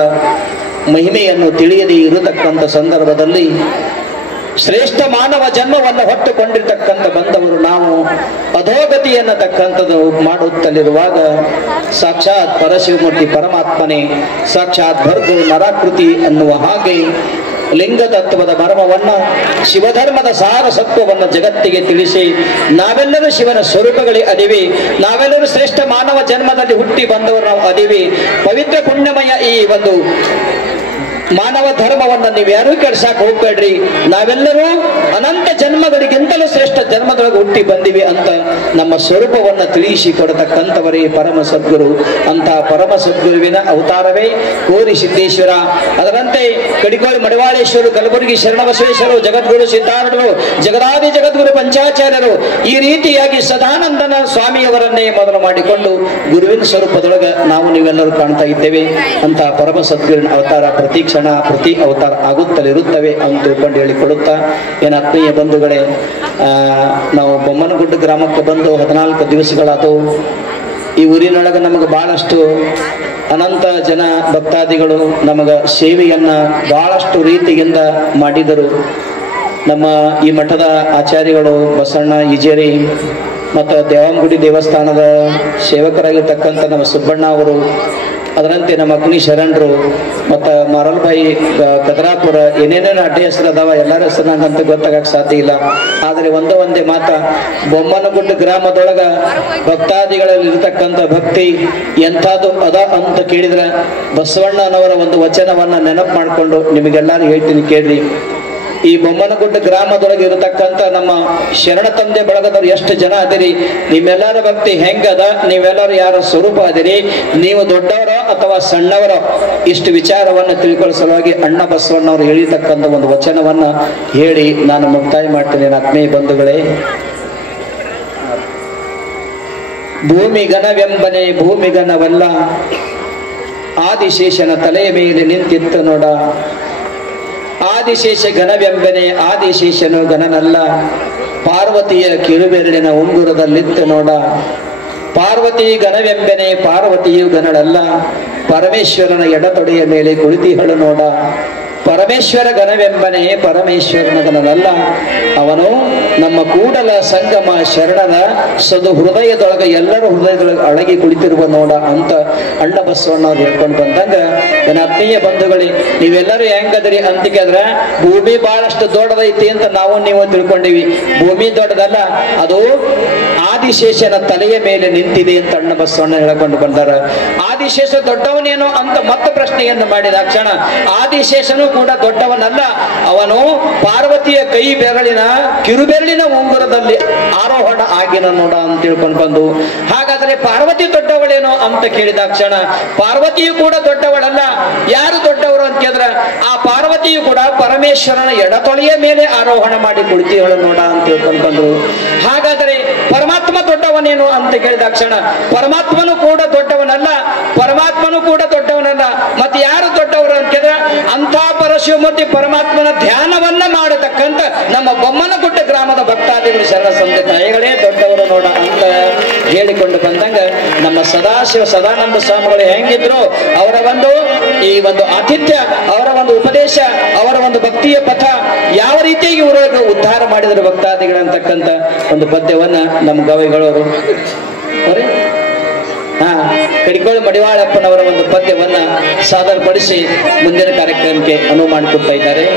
ಮಹಿಮೆಯನ್ನು ತಿಳಿಯದೇ ಇರತಕ್ಕಂಥ ಸಂದರ್ಭದಲ್ಲಿ ಶ್ರೇಷ್ಠ ಮಾನವ ಜನ್ಮವನ್ನು ಹೊಟ್ಟುಕೊಂಡಿರ್ತಕ್ಕಂಥ ಬಂದವರು ನಾವು ಅಧೋಗತಿ ಅನ್ನತಕ್ಕಂಥದ್ದು ಮಾಡುತ್ತಲಿರುವಾಗ ಸಾಕ್ಷಾತ್ ಪರಶಿವಮೂರ್ತಿ ಪರಮಾತ್ಮನೇ ಸಾಕ್ಷಾತ್ ಭರ್ಗು ನರಾಕೃತಿ ಅನ್ನುವ ಹಾಗೆ ಲಿಂಗ ತತ್ವದ ಮರ್ಮವನ್ನ ಶಿವಧರ್ಮದ ಸಾರ ಸತ್ವವನ್ನು ಜಗತ್ತಿಗೆ ತಿಳಿಸಿ ನಾವೆಲ್ಲರೂ ಶಿವನ ಸ್ವರೂಪಗಳೇ ಅದಿವಿ. ನಾವೆಲ್ಲರೂ ಶ್ರೇಷ್ಠ ಮಾನವ ಜನ್ಮದಲ್ಲಿ ಹುಟ್ಟಿ ಬಂದವರು ನಾವು ಅದಿವಿ. ಪವಿತ್ರ ಪುಣ್ಯಮಯ ಈ ಒಂದು ಮಾನವ ಧರ್ಮವನ್ನು ನೀವ್ಯಾರೂ ಕೆಡ್ಸಾಕ್ ಹೋಗ್ಬೇಡ್ರಿ. ನಾವೆಲ್ಲರೂ ಅನಂತ ಜನ್ಮಗಳಿಗಿಂತಲೂ ಶ್ರೇಷ್ಠ ಜನ್ಮದೊಳಗೆ ಹುಟ್ಟಿ ಬಂದಿವಿ ಅಂತ ನಮ್ಮ ಸ್ವರೂಪವನ್ನು ತಿಳಿಸಿ ಕೊಡತಕ್ಕಂಥವರೇ ಪರಮ ಸದ್ಗುರು. ಅಂತ ಪರಮ ಸದ್ಗುರುವಿನ ಅವತಾರವೇ ಕೋರಿ ಸಿದ್ದೇಶ್ವರ. ಅದರಂತೆ ಕಡಿಗೋಳು ಮಡಿವಾಳೇಶ್ವರು, ಕಲಬುರಗಿ ಶರಣಬಸವೇಶ್ವರರು, ಜಗದ್ಗುರು ಸಿದ್ಧಾರೂಢರು, ಜಗದಾದಿ ಜಗದ್ಗುರು ಪಂಚಾಚಾರ್ಯರು ಈ ರೀತಿಯಾಗಿ ಸದಾನಂದನ ಸ್ವಾಮಿಯವರನ್ನೇ ಮೊದಲು ಮಾಡಿಕೊಂಡು ಗುರುವಿನ ಸ್ವರೂಪದೊಳಗೆ ನಾವು ನೀವೆಲ್ಲರೂ ಕಾಣ್ತಾ ಇದ್ದೇವೆ. ಅಂತ ಪರಮ ಸದ್ಗುರುವಿನ ಅವತಾರ ಪ್ರತೀಕ್ಷೆ ಕ್ಷಣ ಪ್ರತಿ ಅವತಾರ ಆಗುತ್ತಲಿರುತ್ತವೆ ಅಂತ ತಿಳ್ಕೊಂಡು ಹೇಳಿಕೊಡುತ್ತಾ ಏನು ಆತ್ಮೀಯ ಬಂಧುಗಳೇ, ನಾವು ಬೊಮ್ಮನಗುಡ್ಡ ಗ್ರಾಮಕ್ಕೆ ಬಂದು 14 ದಿವಸಗಳಾದವು. ಈ ಊರಿನೊಳಗೆ ನಮಗೆ ಬಹಳಷ್ಟು ಅನಂತ ಜನ ಭಕ್ತಾದಿಗಳು ನಮಗೆ ಸೇವೆಯನ್ನ ಬಹಳಷ್ಟು ರೀತಿಯಿಂದ ಮಾಡಿದರು. ನಮ್ಮ ಈ ಮಠದ ಆಚಾರ್ಯಗಳು ಬಸಣ್ಣ ಇಜೇರಿ ಮತ್ತು ದೇವಂಗುಡಿ ದೇವಸ್ಥಾನದ ಸೇವಕರಾಗಿರ್ತಕ್ಕಂಥ ನಮ್ಮ ಸುಬ್ಬಣ್ಣ ಅವರು, ಅದರಂತೆ ನಮ್ಮ ಅಗ್ನಿ ಶರಣರು ಮತ್ತು ಮಾರಲ್ಬಾಯಿ ಕದರಾಪುರ, ಏನೇನೇನು ಅಡ್ಡ ಹೆಸರು ಅದಾವ, ಎಲ್ಲರ ಹೆಸರು ನಂಗಂತ ಗೊತ್ತಾಗಕ್ಕೆ ಸಾಧ್ಯ ಇಲ್ಲ. ಆದರೆ ಒಂದೇ ಮಾತ, ಬೊಮ್ಮನಗುಡ್ಡ ಗ್ರಾಮದೊಳಗ ಭಕ್ತಾದಿಗಳಲ್ಲಿ ಇರತಕ್ಕಂಥ ಭಕ್ತಿ ಎಂಥದ್ದು ಅದ ಅಂತ ಕೇಳಿದ್ರೆ ಬಸವಣ್ಣನವರ ಒಂದು ವಚನವನ್ನ ನೆನಪು ಮಾಡಿಕೊಂಡು ನಿಮಗೆಲ್ಲರೂ ಹೇಳ್ತೀನಿ ಕೇಳ್ರಿ. ಈ ಬೊಮ್ಮನಗುಡ್ಡ ಗ್ರಾಮದೊಳಗೆ ಇರತಕ್ಕಂಥ ನಮ್ಮ ಶರಣ ತಂದೆ ಬಳಗದವ್ರು ಎಷ್ಟು ಜನ ಅದಿರಿ, ನಿಮ್ಮೆಲ್ಲರ ಭಕ್ತಿ ಹೆಂಗದ, ನೀವೆಲ್ಲರೂ ಯಾರ ಸ್ವರೂಪ ಅದಿರಿ, ನೀವು ದೊಡ್ಡವರೋ ಅಥವಾ ಸಣ್ಣವರೋ, ಇಷ್ಟು ವಿಚಾರವನ್ನು ತಿಳ್ಕೊಳ್ಳೋ ಸಲುವಾಗಿ ಅಣ್ಣ ಬಸವಣ್ಣವರು ಹೇಳಿರ್ತಕ್ಕಂಥ ಒಂದು ವಚನವನ್ನ ಹೇಳಿ ನಾನು ಮುಕ್ತಾಯ ಮಾಡ್ತೇನೆ. ಆತ್ಮೀಯ ಬಂಧುಗಳೇ, ಭೂಮಿಗನವೆಂಬನೆ ಭೂಮಿಗನವಲ್ಲ, ಆದಿಶೇಷನ ತಲೆಯ ಮೇಲೆ ನಿಂತಿತ್ತು ನೋಡ. ಆದಿಶೇಷ ಘನವೆಂಬನೆ ಆದಿಶೇಷನು ಘನನಲ್ಲ, ಪಾರ್ವತಿಯ ಕಿರುಬೆರಳಿನ ಉಂಗುರದಲ್ಲಿತ್ತು ನೋಡ. ಪಾರ್ವತಿ ಘನವೆಂಬನೆ ಪಾರ್ವತಿಯು ಘನಳಲ್ಲ, ಪರಮೇಶ್ವರನ ಎಡತೊಡೆಯ ಮೇಲೆ ಕುಳಿತಿಹಳು ನೋಡ. ಪರಮೇಶ್ವರ ಘನವೆಂಬನೆ ಪರಮೇಶ್ವರನ ಘನನಲ್ಲ, ಅವನು ನಮ್ಮ ಕೂಡಲ ಸಂಗಮ ಶರಣರ ಸದು ಹೃದಯದೊಳಗೆ, ಎಲ್ಲರ ಹೃದಯದೊಳಗೆ ಅಡಗಿ ಕುಳಿತಿರುವ ನೋಡ ಅಂತ ಅಣ್ಣ ಬಸವಣ್ಣವ್ರು ಹೇಳ್ಕೊಂಡು ಬಂದಂಗ, ನನ್ನ ಆತ್ಮೀಯ ಬಂಧುಗಳೇ, ನೀವೆಲ್ಲರೂ ಹೆಂಗದ್ರಿ ಅಂತ ಕೇಳಿದ್ರೆ ಭೂಮಿ ಬಹಳಷ್ಟು ದೊಡ್ಡದೈತಿ ಅಂತ ನಾವು ನೀವು ತಿಳ್ಕೊಂಡಿವಿ. ಭೂಮಿ ದೊಡ್ಡದಲ್ಲ, ಅದು ಆದಿಶೇಷನ ತಲೆಯ ಮೇಲೆ ನಿಂತಿದೆ ಅಂತ ಅಣ್ಣ ಬಸವಣ್ಣ ಹೇಳ್ಕೊಂಡು ಬಂದಾರ. ಆದಿಶೇಷ ದೊಡ್ಡವನೇನು ಅಂತ ಮತ್ತೆ ಪ್ರಶ್ನೆಯನ್ನು ಮಾಡಿದ ಕ್ಷಣ, ಆದಿಶೇಷನು ಕೂಡ ದೊಡ್ಡವನಲ್ಲ, ಅವನು ಪಾರ್ವತಿಯ ಕೈ ಬೆರಳಿನ ಕಿರುಬೆರಳಿನ ಉಂಗುರದಲ್ಲಿ ಆರೋಹಣ ಆಗಿನ ನೋಡ ಅಂತ ತಿಳ್ಕೊಂಡು ಬಂದು, ಹಾಗಾದ್ರೆ ಪಾರ್ವತಿ ದೊಡ್ಡವಳೇನೋ ಅಂತ ಕೇಳಿದ ಕ್ಷಣ, ಪಾರ್ವತಿಯು ಕೂಡ ದೊಡ್ಡವಳಲ್ಲ. ಯಾರು ದೊಡ್ಡವರು ಅಂತ ಕೇಳಿದ್ರೆ ಆ ಪಾರ್ವತಿಯು ಕೂಡ ಪರಮೇಶ್ವರನ ಎಡತೊಳೆಯ ಮೇಲೆ ಆರೋಹಣ ಮಾಡಿ ಕುಳಿತಿಹಳು ನೋಡ ಅಂತ ತಿಳ್ಕೊಂಡು ಬಂದ್ರು. ಹಾಗಾದರೆ ಪರಮಾತ್ಮ ದೊಡ್ಡವನೇನು ಅಂತ ಕೇಳಿದ ಕ್ಷಣ, ಪರಮಾತ್ಮನು ಕೂಡ ದೊಡ್ಡವನಲ್ಲ, ಪರಮಾತ್ಮನು ಕೂಡ ದೊಡ್ಡವನಲ್ಲ. ಮತ್ತೆ ಯಾರು ದೊಡ್ಡವರು ಅಂತ ಕೇಳಿದ್ರೆ ಅಂತ ಪರಶಿವಮೂರ್ತಿ ಪರಮಾತ್ಮನ ಧ್ಯಾನವನ್ನ ಮಾಡತಕ್ಕಂತ ನಮ್ಮ ಬೊಮ್ಮನಗುಡ್ಡ ಗ್ರಾಮದ ಭಕ್ತಾದಿಗಳು ಶರಣ ಸಂತೆ ತಾಯಿಗಳೇ ದೊಡ್ಡವರು ನೋಡ ಅಂತ ಹೇಳಿಕೊಂಡು ಬಂದಂಗ, ನಮ್ಮ ಸದಾಶಿವ ಸದಾನಂದ ಸ್ವಾಮಿಗಳು ಹೆಂಗಿದ್ರು, ಅವರ ಈ ಒಂದು ಆತಿಥ್ಯ, ಅವರ ಒಂದು ಉಪದೇಶ, ಅವರ ಒಂದು ಭಕ್ತಿಯ ಪಥ ಯಾವ ರೀತಿಯಾಗಿ ಇವರು ಉದ್ಧಾರ ಮಾಡಿದ್ರು ಭಕ್ತಾದಿಗಳಂತಕ್ಕಂಥ ಒಂದು ಪದ್ಯವನ್ನ ನಮ್ಮ ಗವಿಗಳವರು ಕಡಿಕೋಳ ಮಡಿವಾಳಪ್ಪನವರ ಒಂದು ಪದ್ಯವನ್ನ ಸಾದರಪಡಿಸಿ ಮುಂದಿನ ಕಾರ್ಯಕ್ರಮಕ್ಕೆ ಅನುವು ಮಾಡಿಕೊಡ್ತಾ ಇದ್ದಾರೆ.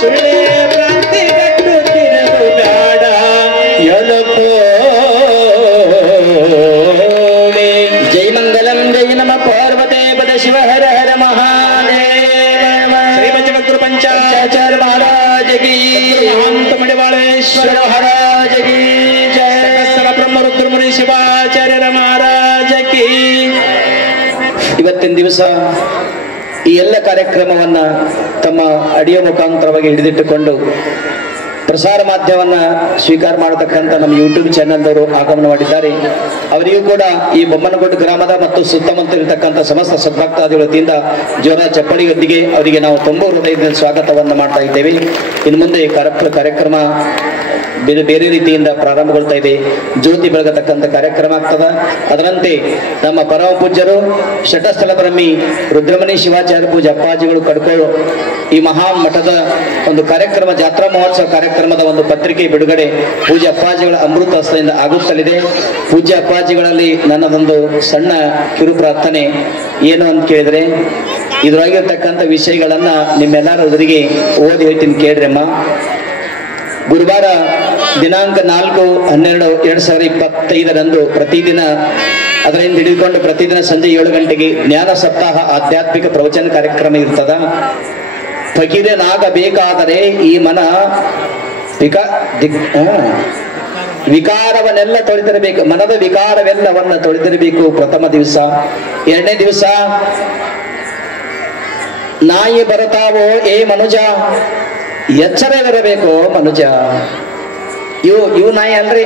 ಸುಳ್ಳೆ ಭ್ರಾಂತಿ ಕಟ್ಟುತ್ತಿರಲು ಬೇಡ ಎಳಪೋ ಜೈ ಮಂಗಲಂ ಜೈ ನಮ ಪಾರ್ವತೆ ಪದ ಶಿವ ಹರ ಹರ ಮಹಾದೇವ ಶ್ರೀ ಪಂಚಮಗುರು ಪಂಚಾಚಾರ್ಯ ಮಹಾರಾಜ ಕೀ ಮಹಾಂತ ಮಡಿವಾಳೇಶ್ವರ ಮಹಾರಾಜ ಕೀ ಜಯ ಬ್ರಹ್ಮರುದ್ರಮುನಿ ಶಿವಾಚಾರ್ಯರ ಮಹಾರಾಜ ಕೀ. ಇವತ್ತಿನ ದಿವಸ ಈ ಎಲ್ಲ ಕಾರ್ಯಕ್ರಮವನ್ನ ತಮ್ಮ ಆಡಿಯೋ ಮುಖಾಂತರವಾಗಿ ಹಿಡಿದಿಟ್ಟುಕೊಂಡು ಪ್ರಸಾರ ಮಾಧ್ಯಮವನ್ನ ಸ್ವೀಕಾರ ಮಾಡತಕ್ಕಂಥ ನಮ್ಮ ಯೂಟ್ಯೂಬ್ ಚಾನೆಲ್ದವರು ಆಗಮನ ಮಾಡಿದ್ದಾರೆ. ಅವರಿಗೂ ಕೂಡ ಈ ಬೊಮ್ಮನಗುಡ್ಡ ಗ್ರಾಮದ ಮತ್ತು ಸುತ್ತಮುತ್ತ ಇರತಕ್ಕಂಥ ಸಮಸ್ತ ಸದ್ಭಕ್ತಾದಿಗಳ ವತಿಯಿಂದ ಜೋರ ಚಪ್ಪಳಿಯೊಂದಿಗೆ ಅವರಿಗೆ ನಾವು ತುಂಬ ಹೃದಯದ ಸ್ವಾಗತವನ್ನು ಮಾಡ್ತಾ ಇದ್ದೇವೆ. ಇನ್ನು ಮುಂದೆ ಕಾರ್ಯಕ್ರಮ ಬೇರೆ ಬೇರೆ ರೀತಿಯಿಂದ ಪ್ರಾರಂಭಗೊಳ್ತಾ ಇದೆ. ಜ್ಯೋತಿ ಬೆಳಗತಕ್ಕಂಥ ಕಾರ್ಯಕ್ರಮ ಆಗ್ತದ. ಅದರಂತೆ ನಮ್ಮ ಪರಮ ಪೂಜ್ಯರು ಶಟಸ್ಥಲ ಬ್ರಹ್ಮಿ ರುದ್ರಮಣಿ ಶಿವಾಚಾರ್ಯ ಪೂಜೆ ಅಪ್ಪಾಜಿಗಳು ಕಡ್ಕೊಳ್ಳು ಈ ಮಹಾನ್ ಮಠದ ಒಂದು ಕಾರ್ಯಕ್ರಮ ಜಾತ್ರಾ ಮಹೋತ್ಸವ ಕಾರ್ಯಕ್ರಮದ ಒಂದು ಪತ್ರಿಕೆ ಬಿಡುಗಡೆ ಪೂಜ್ಯ ಅಪ್ಪಾಜಿಗಳ ಅಮೃತ ಹಸ್ತದಿಂದ ಆಗುತ್ತಲಿದೆ. ಪೂಜ್ಯ ಅಪ್ಪಾಜಿಗಳಲ್ಲಿ ನನ್ನದೊಂದು ಸಣ್ಣ ಕಿರು ಪ್ರಾರ್ಥನೆ ಏನು ಅಂತ ಕೇಳಿದ್ರೆ, ಇದರೊಳಗಿರ್ತಕ್ಕಂಥ ವಿಷಯಗಳನ್ನ ನಿಮ್ಮೆಲ್ಲರ ಎದುರಿಗೆ ಓದಿ ಹೇಳ್ತೀನಿ ಕೇಳ್ರಮ್ಮ. ಗುರುವಾರ ದಿನಾಂಕ 4/12/2025 ಪ್ರತಿದಿನ ಅದರಿಂದ ಹಿಡಿದುಕೊಂಡು ಪ್ರತಿದಿನ ಸಂಜೆ 7 ಗಂಟೆಗೆ ಜ್ಞಾನ ಸಪ್ತಾಹ ಆಧ್ಯಾತ್ಮಿಕ ಪ್ರವಚನ ಕಾರ್ಯಕ್ರಮ ಇರ್ತದ. ಫಕೀರನಾಗಬೇಕಾದರೆ ಈ ಮನ ವಿಕಾರವನ್ನೆಲ್ಲ ತೊಳೆದಿರಬೇಕು. ಮನದ ವಿಕಾರವೆಲ್ಲವನ್ನ ತೊಳೆದಿರಬೇಕು ಪ್ರಥಮ ದಿವಸ. ಎರಡನೇ ದಿವಸ ನಾಯಿ ಬರುತ್ತಾವೋ ಏ ಮನುಜ, ಎಚ್ಚರವಿರಬೇಕು ಮನುಜ. ಇವು ನಾಯಿ ಅಲ್ರಿ,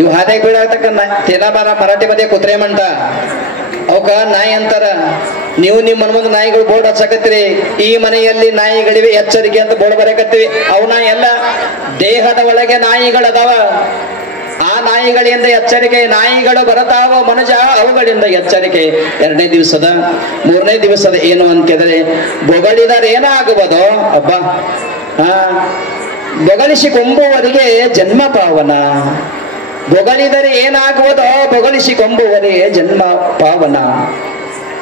ಇವು ಹಾದ್ಯಾಗ ಬೀಳತಕ್ಕ ತೇನಾಬಾರ ಮರಾಠಿ ಮಧ್ಯೆ ಕುತ್ರೆ ಮಂಟ ಅವಕ ನಾಯಿ ಅಂತಾರ. ನೀವು ನಿಮ್ಮ ಮನ ಮುಂದೆ ನಾಯಿಗಳು ಬೋರ್ಡ್ ಹಚ್ಚಕತ್ತೀರಿ, ಈ ಮನೆಯಲ್ಲಿ ನಾಯಿಗಳಿವೆ ಎಚ್ಚರಿಕೆ ಅಂತ ಬೋರ್ಡ್ ಬರಕತ್ತೀವಿ. ಅವು ನಾಯಿ ಎಲ್ಲ ದೇಹದ ಒಳಗೆ ನಾಯಿಗಳದಾವ. ಆ ನಾಯಿಗಳಿಂದ ಎಚ್ಚರಿಕೆ. ನಾಯಿಗಳು ಬರತಾವೋ ಮನುಜ, ಅವುಗಳಿಂದ ಎಚ್ಚರಿಕೆ. ಎರಡನೇ ದಿವಸದ. ಮೂರನೇ ದಿವಸದ ಏನು ಅಂತಿದ್ರೆ, ಬೊಗಳಿದರೆ ಏನಾಗುವುದೋ ಅಬ್ಬ ಬೊಗಳಿಸಿಕೊಂಬುವರಿಗೆ ಜನ್ಮ ಪಾವನ. ಬೊಗಳಿದರೆ ಏನಾಗುವುದೋ ಬೊಗಳಿಸಿಕೊಂಬುವರಿಗೆ ಜನ್ಮ ಪಾವನ.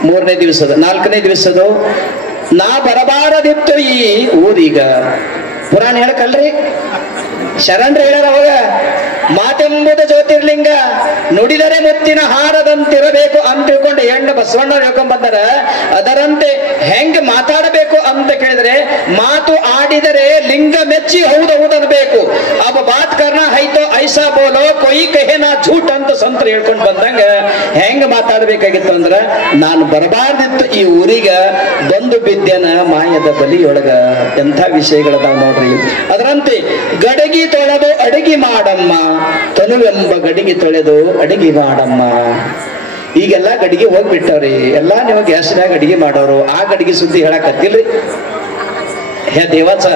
ಮೂರನೇ ದಿವಸದ. ನಾಲ್ಕನೇ ದಿವಸದ, ನಾ ಬರಬಾರದಿತ್ತು ಈ ಊರೀಗ. ಪುರಾಣ ಹೇಳಕಲ್ರಿ, ಶರಣರು ಹೇಳ್ಯಾರ ಅವಾಗ, ಮಾತೆಂಬುದು ಜ್ಯೋತಿರ್ಲಿಂಗ ನುಡಿದರೆ ಮುತ್ತಿನ ಹಾರದಂತಿರಬೇಕು ಅಂತ ತಿಳ್ಕೊಂಡು ಹೆಣ್ಣು ಬಸವಣ್ಣವ್ರು ಹೇಳ್ಕೊಂಡ್ ಬಂದಾರ. ಅದರಂತೆ ಹೆಂಗ್ ಮಾತಾಡಬೇಕು ಅಂತ ಕೇಳಿದ್ರೆ, ಮಾತು ಆಡಿದರೆ ಲಿಂಗ ಮೆಚ್ಚಿ ಹೌದೌದು ಅನ್ಬೇಕು. ಅವ ಬಾತ್ ಕರ್ನ ಹೈತೋ ಐಸಾ ಬೋಲೋ ಕೊಯ್ ಕಹೇನಾ ಝೂಟ್ ಅಂತ ಸಂತರು ಹೇಳ್ಕೊಂಡ್ ಬಂದಂಗ ಹೆಂಗ್ ಮಾತಾಡ್ಬೇಕಾಗಿತ್ತು ಅಂದ್ರ, ನಾನು ಬರಬಾರ್ದಿತ್ತು ಈ ಊರಿಗ, ಬಂದು ಬಿದ್ದೆನ ಮಾಯದ ಬಲಿಯೊಳಗ. ಎಂಥ ವಿಷಯಗಳದಾವ್ ನೋಡ್ರಿ. ಅದರಂತೆ ಗಡಗಿ ತೊಳೆದು ಅಡಿಗೆ ಮಾಡಮ್ಮ, ತನುವೆಂಬ ಗಡಿಗೆ ತೊಳೆದು ಅಡಿಗೆ ಮಾಡಮ್ಮ. ಈಗೆಲ್ಲ ಗಡಿಗೆ ಹೋಗ್ಬಿಟ್ಟವ್ರಿ. ಎಲ್ಲಾ ನೀವು ಗ್ಯಾಸ್ನಾಗ ಅಡಿಗೆ ಮಾಡೋರು. ಆ ಗಡಿಗೆ ಸುದ್ದಿ ಹೇಳಕತ್ತಿಲ್ರಿ. ಹೇ ದೇವಾಚ,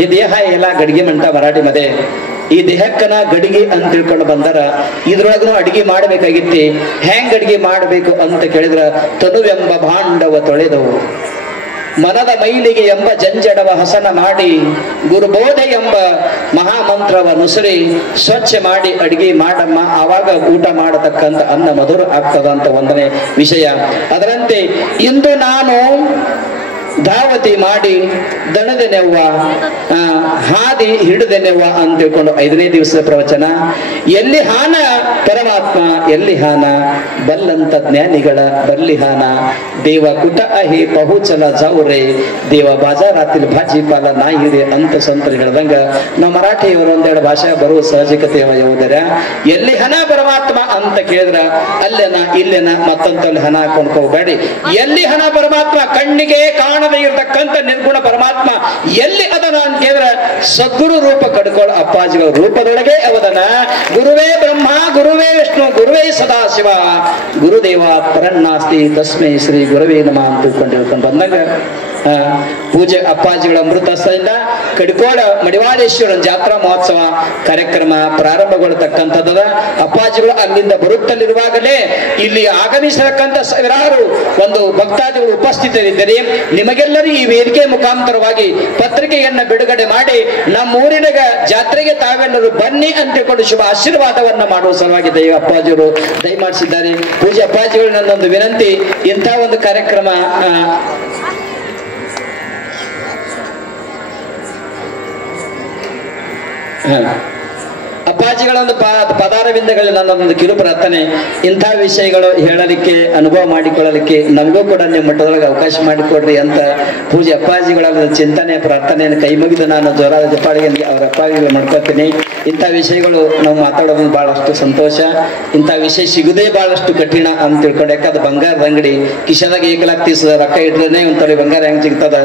ಈ ದೇಹ ಎಲ್ಲ ಗಡಿಗೆ ಮಂಟ ಮರಾಠಿ ಮದೆ. ಈ ದೇಹಕ್ಕನ ಗಡಿಗೆ ಅಂತ ತಿಳ್ಕೊಂಡು ಬಂದಾರ. ಇದ್ರೊಳಗೂ ಅಡಿಗೆ ಮಾಡ್ಬೇಕಾಗಿತ್ತಿ. ಹೆಂಗ್ ಅಡಿಗೆ ಮಾಡ್ಬೇಕು ಅಂತ ಕೇಳಿದ್ರ, ತನುವೆಂಬ ಭಾಂಡವ ತೊಳೆದವು, ಮನದ ಮೈಲಿಗೆ ಎಂಬ ಜಂಜಡವ ಹಸನ ಮಾಡಿ, ಗುರುಬೋಧೆ ಎಂಬ ಮಹಾಮಂತ್ರವ ನುಸುರಿ ಸ್ವಚ್ಛ ಮಾಡಿ ಅಡಿಗೆ ಮಾಡಮ್ಮ. ಆವಾಗ ಊಟ ಮಾಡತಕ್ಕಂಥ ಅನ್ನ ಮಧುರ ಆಗ್ತದಂತ ಒಂದನೇ ವಿಷಯ. ಅದರಂತೆ ಇಂದು ನಾನು ಧಾವತಿ ಮಾಡಿ ದಣದೆನೆವ್ವ, ಹಾದಿ ಹಿಡಿದೆನೆವ್ವ ಅಂತ ತಿಳ್ಕೊಂಡು 5ನೇ ದಿವಸದ ಪ್ರವಚನ. ಎಲ್ಲಿ ಹಾನ ಪರಮಾತ್ಮ, ಎಲ್ಲಿ ಹಾನ ಬಲ್ಲಂತ ಜ್ಞಾನಿಗಳ ಬಲ್ಲಿ ಹಾನ. ದೇವ ಕುಟ ಅಹಿ ಪಹುಚಲ ಜಾವ್ರೆ, ದೇವ ಬಾಜಾರಾತಿಲ್ ಭಾಜಿಪಾಲ ನಾಯಿರೆ ಅಂತ ಸಂತರು ಹೇಳ್ದಂಗ ನಾವು ಮರಾಠಿಯವರು ಒಂದೆರಡು ಭಾಷೆ ಬರುವ ಸಹಜಿಕತೆ ಯಾವುದರ. ಎಲ್ಲಿ ಹಣ ಪರಮಾತ್ಮ ಅಂತ ಕೇಳಿದ್ರ ಅಲ್ಲೆನ ಇಲ್ಲೆನ ಮತ್ತೊಂದಲ್ಲಿ ಹಣ ಕೊಂಡ್ಕೋಬೇಡಿ. ಎಲ್ಲಿ ಹಣ ಪರಮಾತ್ಮ, ಕಣ್ಣಿಗೆ ಕಾಣದೇ ಇರತಕ್ಕಂಥ ನಿರ್ಗುಣ ಪರಮಾತ್ಮ ಎಲ್ಲಿ ಅದನ ಅಂತ ಕೇಳಿದ್ರ ಸದ್ಗುರು ರೂಪ ಕಡ್ಕೊಳ್ಳ ಅಪ್ಪಾಜಿಗಳ ರೂಪದೊಳಗೆ ಅವದನ. ಗುರುವೇ ಬ್ರಹ್ಮ, ಗುರುವೇ ವಿಷ್ಣು, ಗುರುವೇ ಸದಾಶಿವ, ಗುರುದೇವ ಪರನ್ನಾಸ್ತಿ ತಸ್ಮೈ ಶ್ರೀ ಗುರುವೇ ನಮಃ ಅಂತ ತಿಳ್ಕೊಂಡು ಬಂದಾಗ ಪೂಜೆ ಅಪ್ಪಾಜಿಗಳ ಅಮೃತಸ್ಥದಿಂದ ಕಡಿಕೋಡ ಮಡಿವಾಳೇಶ್ವರನ ಜಾತ್ರಾ ಮಹೋತ್ಸವ ಕಾರ್ಯಕ್ರಮ ಪ್ರಾರಂಭಗೊಳ್ಳತಕ್ಕಂಥದ್ದದ. ಅಪ್ಪಾಜಿಗಳು ಅಲ್ಲಿಂದ ಬರುತ್ತಲಿರುವಾಗಲೇ ಇಲ್ಲಿ ಆಗಮಿಸತಕ್ಕಂಥ ಸಾವಿರಾರು ಒಂದು ಭಕ್ತಾದಿಗಳು ಉಪಸ್ಥಿತರಿದ್ದರೆ, ನಿಮಗೆಲ್ಲರೂ ಈ ವೇದಿಕೆ ಮುಖಾಂತರವಾಗಿ ಪತ್ರಿಕೆಯನ್ನ ಬಿಡುಗಡೆ ಮಾಡಿ ನಮ್ಮೂರಿನ ಜಾತ್ರೆಗೆ ತಾವೆಲ್ಲರೂ ಬನ್ನಿ ಅಂತ ತಿಳ್ಕೊಂಡು ಶುಭ ಆಶೀರ್ವಾದವನ್ನ ಮಾಡುವ ಸಲುವಾಗಿ ದೈವ ಅಪ್ಪಾಜಿಗಳು ದಯಮಾಡಿಸಿದ್ದಾರೆ. ಪೂಜೆ ಅಪ್ಪಾಜಿಗಳು ನನ್ನೊಂದು ವಿನಂತಿ, ಇಂಥ ಒಂದು ಕಾರ್ಯಕ್ರಮ ಅಪ್ಪಾಜಿಗಳ ಒಂದು ಪದಾರವಿಂದಗಳಲ್ಲಿ ನನ್ನದೊಂದು ಕಿರು ಪ್ರಾರ್ಥನೆ, ಇಂಥ ವಿಷಯಗಳು ಹೇಳಲಿಕ್ಕೆ ಅನುಭವ ಮಾಡಿಕೊಳ್ಳಲಿಕ್ಕೆ ನಮಗೂ ಕೂಡ ನಿಮ್ಮ ಮಠದೊಳಗೆ ಅವಕಾಶ ಮಾಡಿಕೊಡ್ರಿ ಅಂತ ಪೂಜೆ ಅಪ್ಪಾಜಿಗಳ ಚಿಂತನೆ ಪ್ರಾರ್ಥನೆಯನ್ನು ಕೈ ಮುಗಿದು ನಾನು ಜೋರಾದ ಜಪಾಳಿಗೆ ಅವರ ಅಪ್ಪಾಜಿಗಳು ಮಾಡ್ಕೊತೀನಿ. ಇಂಥ ವಿಷಯಗಳು ನಾವು ಮಾತಾಡೋದು ಬಹಳಷ್ಟು ಸಂತೋಷ. ಇಂಥ ವಿಷಯ ಸಿಗುದೇ ಬಹಳಷ್ಟು ಕಠಿಣ ಅಂತ ತಿಳ್ಕೊಂಡು, ಯಾಕಂದ್ರೆ ಬಂಗಾರದ ಅಂಗಡಿ ಕಿಶದಾಗ 1 ಲಕ್ಷ ತೀಸದ ರೊಕ್ಕ ಇಟ್ರೇನೆ ಒಂಥರ ಬಂಗಾರ ಹೆಂಗ್ ಸಿಗ್ತದ,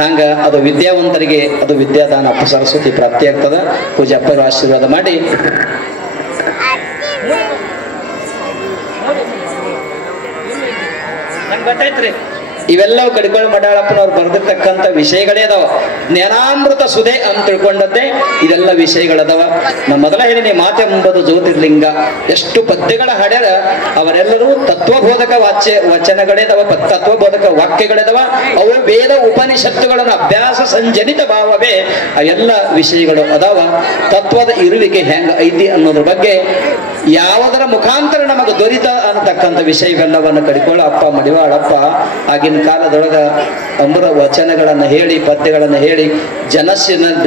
ಹಂಗ ಅದು ವಿದ್ಯಾವಂತರಿಗೆ ಅದು ವಿದ್ಯಾದಾನ ಅಪ್ಪ ಸರಸ್ವತಿ ಪ್ರಾಪ್ತಿ ಆಗ್ತದ. ಪೂಜೆ ಅಪ್ಪರ ಆಶೀರ್ವಾದ ಮಾಡಿ. ಗೊತ್ತಾಯ್ತ್ರಿ, ಇವೆಲ್ಲವೂ ಕಡಿಕೊಳ್ಳ ಮಡಾಳಪ್ಪನವ್ರು ಬರೆದಿರ್ತಕ್ಕಂಥ ವಿಷಯಗಳೇ ಅದಾವ. ಜ್ಞಾನಾಮೃತ ಸುಧೆ ಅಂತ ತಿಳ್ಕೊಂಡದ್ದೇ ಇದೆಲ್ಲ ವಿಷಯಗಳದಾವ. ನಾ ಮೊದಲ ಹೇಳಿನಿ, ಮಾತೆ ಮುಂಬದು ಜ್ಯೋತಿರ್ಲಿಂಗ. ಎಷ್ಟು ಪದ್ಯಗಳ ಹಾಡ್ಯಾರ, ಅವರೆಲ್ಲರೂ ತತ್ವಬೋಧಕ ವಚನಗಳೇದವ, ತತ್ವಬೋಧಕ ವಾಕ್ಯಗಳೇದವ. ಅವು ವೇದ ಉಪನಿಷತ್ತುಗಳನ್ನು ಅಭ್ಯಾಸ ಸಂಜನಿತ ಭಾವವೇ ಆ ಎಲ್ಲ ವಿಷಯಗಳು ಅದಾವ. ತತ್ವದ ಇರುವಿಕೆ ಹೆಂಗ ಐತಿ ಅನ್ನೋದ್ರ ಬಗ್ಗೆ ಯಾವುದರ ಮುಖಾಂತರ ನಮಗೆ ದೊರೀತ ಅನ್ನತಕ್ಕಂಥ ವಿಷಯವೆಲ್ಲವನ್ನು ಕಡಿಕೊಳ್ಳ ಅಪ್ಪ ಮಡಿವಾಳಪ್ಪ ಆಗಿನ ಕಾಲದೊಳಗ ಅಮರ ವಚನಗಳನ್ನು ಹೇಳಿ, ಪದ್ಯಗಳನ್ನು ಹೇಳಿ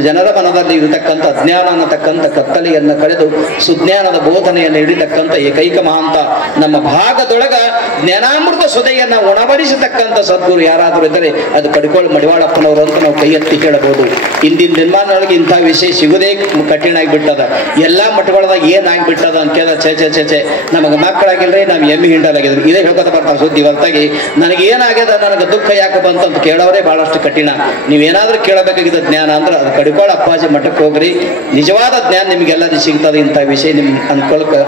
ಜನರ ಮನದಲ್ಲಿ ಇರತಕ್ಕಂಥ ಅಜ್ಞಾನ ಅನ್ನತಕ್ಕಂಥ ಕತ್ತಲೆಯನ್ನು ಕಳೆದು ಸುಜ್ಞಾನದ ಬೋಧನೆಯನ್ನು ಹಿಡಿತಕ್ಕಂಥ ಏಕೈಕ ಮಹಾಂತ ನಮ್ಮ ಭಾಗದೊಳಗ ಜ್ಞಾನಾಮೃತ ಸುಧೆಯನ್ನು ಉಣಬಡಿಸತಕ್ಕಂಥ ಸದ್ಗುರು ಯಾರಾದರೂ ಇದ್ದರೆ ಅದು ಕಡಿಕೊಳ್ಳ ಮಡಿವಾಳಪ್ಪನವರು ಅಂತ ನಾವು ಕೈ ಎತ್ತಿ ಹೇಳಬಹುದು. ಇಂದಿನ ದಿನಮಾನದೊಳಗೆ ಇಂಥ ವಿಷಯ ಸಿಗುವುದೇ ಕಠಿಣ ಆಗಿಬಿಟ್ಟದ. ಎಲ್ಲಾ ಮಠಗಳದಾಗ ಏನಾಗ್ಬಿಟ್ಟದ ಅಂತ ಕೇಳಿದ ಚೆ ನಮಗೆ ಮಕ್ಕಳಾಗಿಲ್ರಿ, ನಾವು ಎಮ್ಮೆ ಹಿಂಡಲಾಗಿದ್ರು ಇದೇ ಹೇಳ್ಕೊತ ಬರ್ತಾರೆ ಸುದ್ದಿ ಹೊರತಾಗಿ ನನಗೆ ಏನಾಗ್ಯದ, ನನಗೆ ದುಃಖ ಯಾಕೆ ಬಂತಂತ ಕೇಳೋರೇ ಬಹಳಷ್ಟು ಕಠಿಣ. ನೀವೇನಾದ್ರೂ ಕೇಳಬೇಕಾಗಿದ್ದ ಜ್ಞಾನ ಅಂದ್ರೆ ಅದು ಕಡಿಕೊಳ್ಳ ಅಪ್ಪಾಜಿ ಮಠಕ್ಕೆ ಹೋಗ್ರಿ, ನಿಜವಾದ ಜ್ಞಾನ ನಿಮ್ಗೆಲ್ಲರೂ ಸಿಗ್ತದೆ. ಇಂಥ ವಿಷಯ ನಿಮ್ಗೆ ಅನ್ಕೊಳಕ್ಕೆ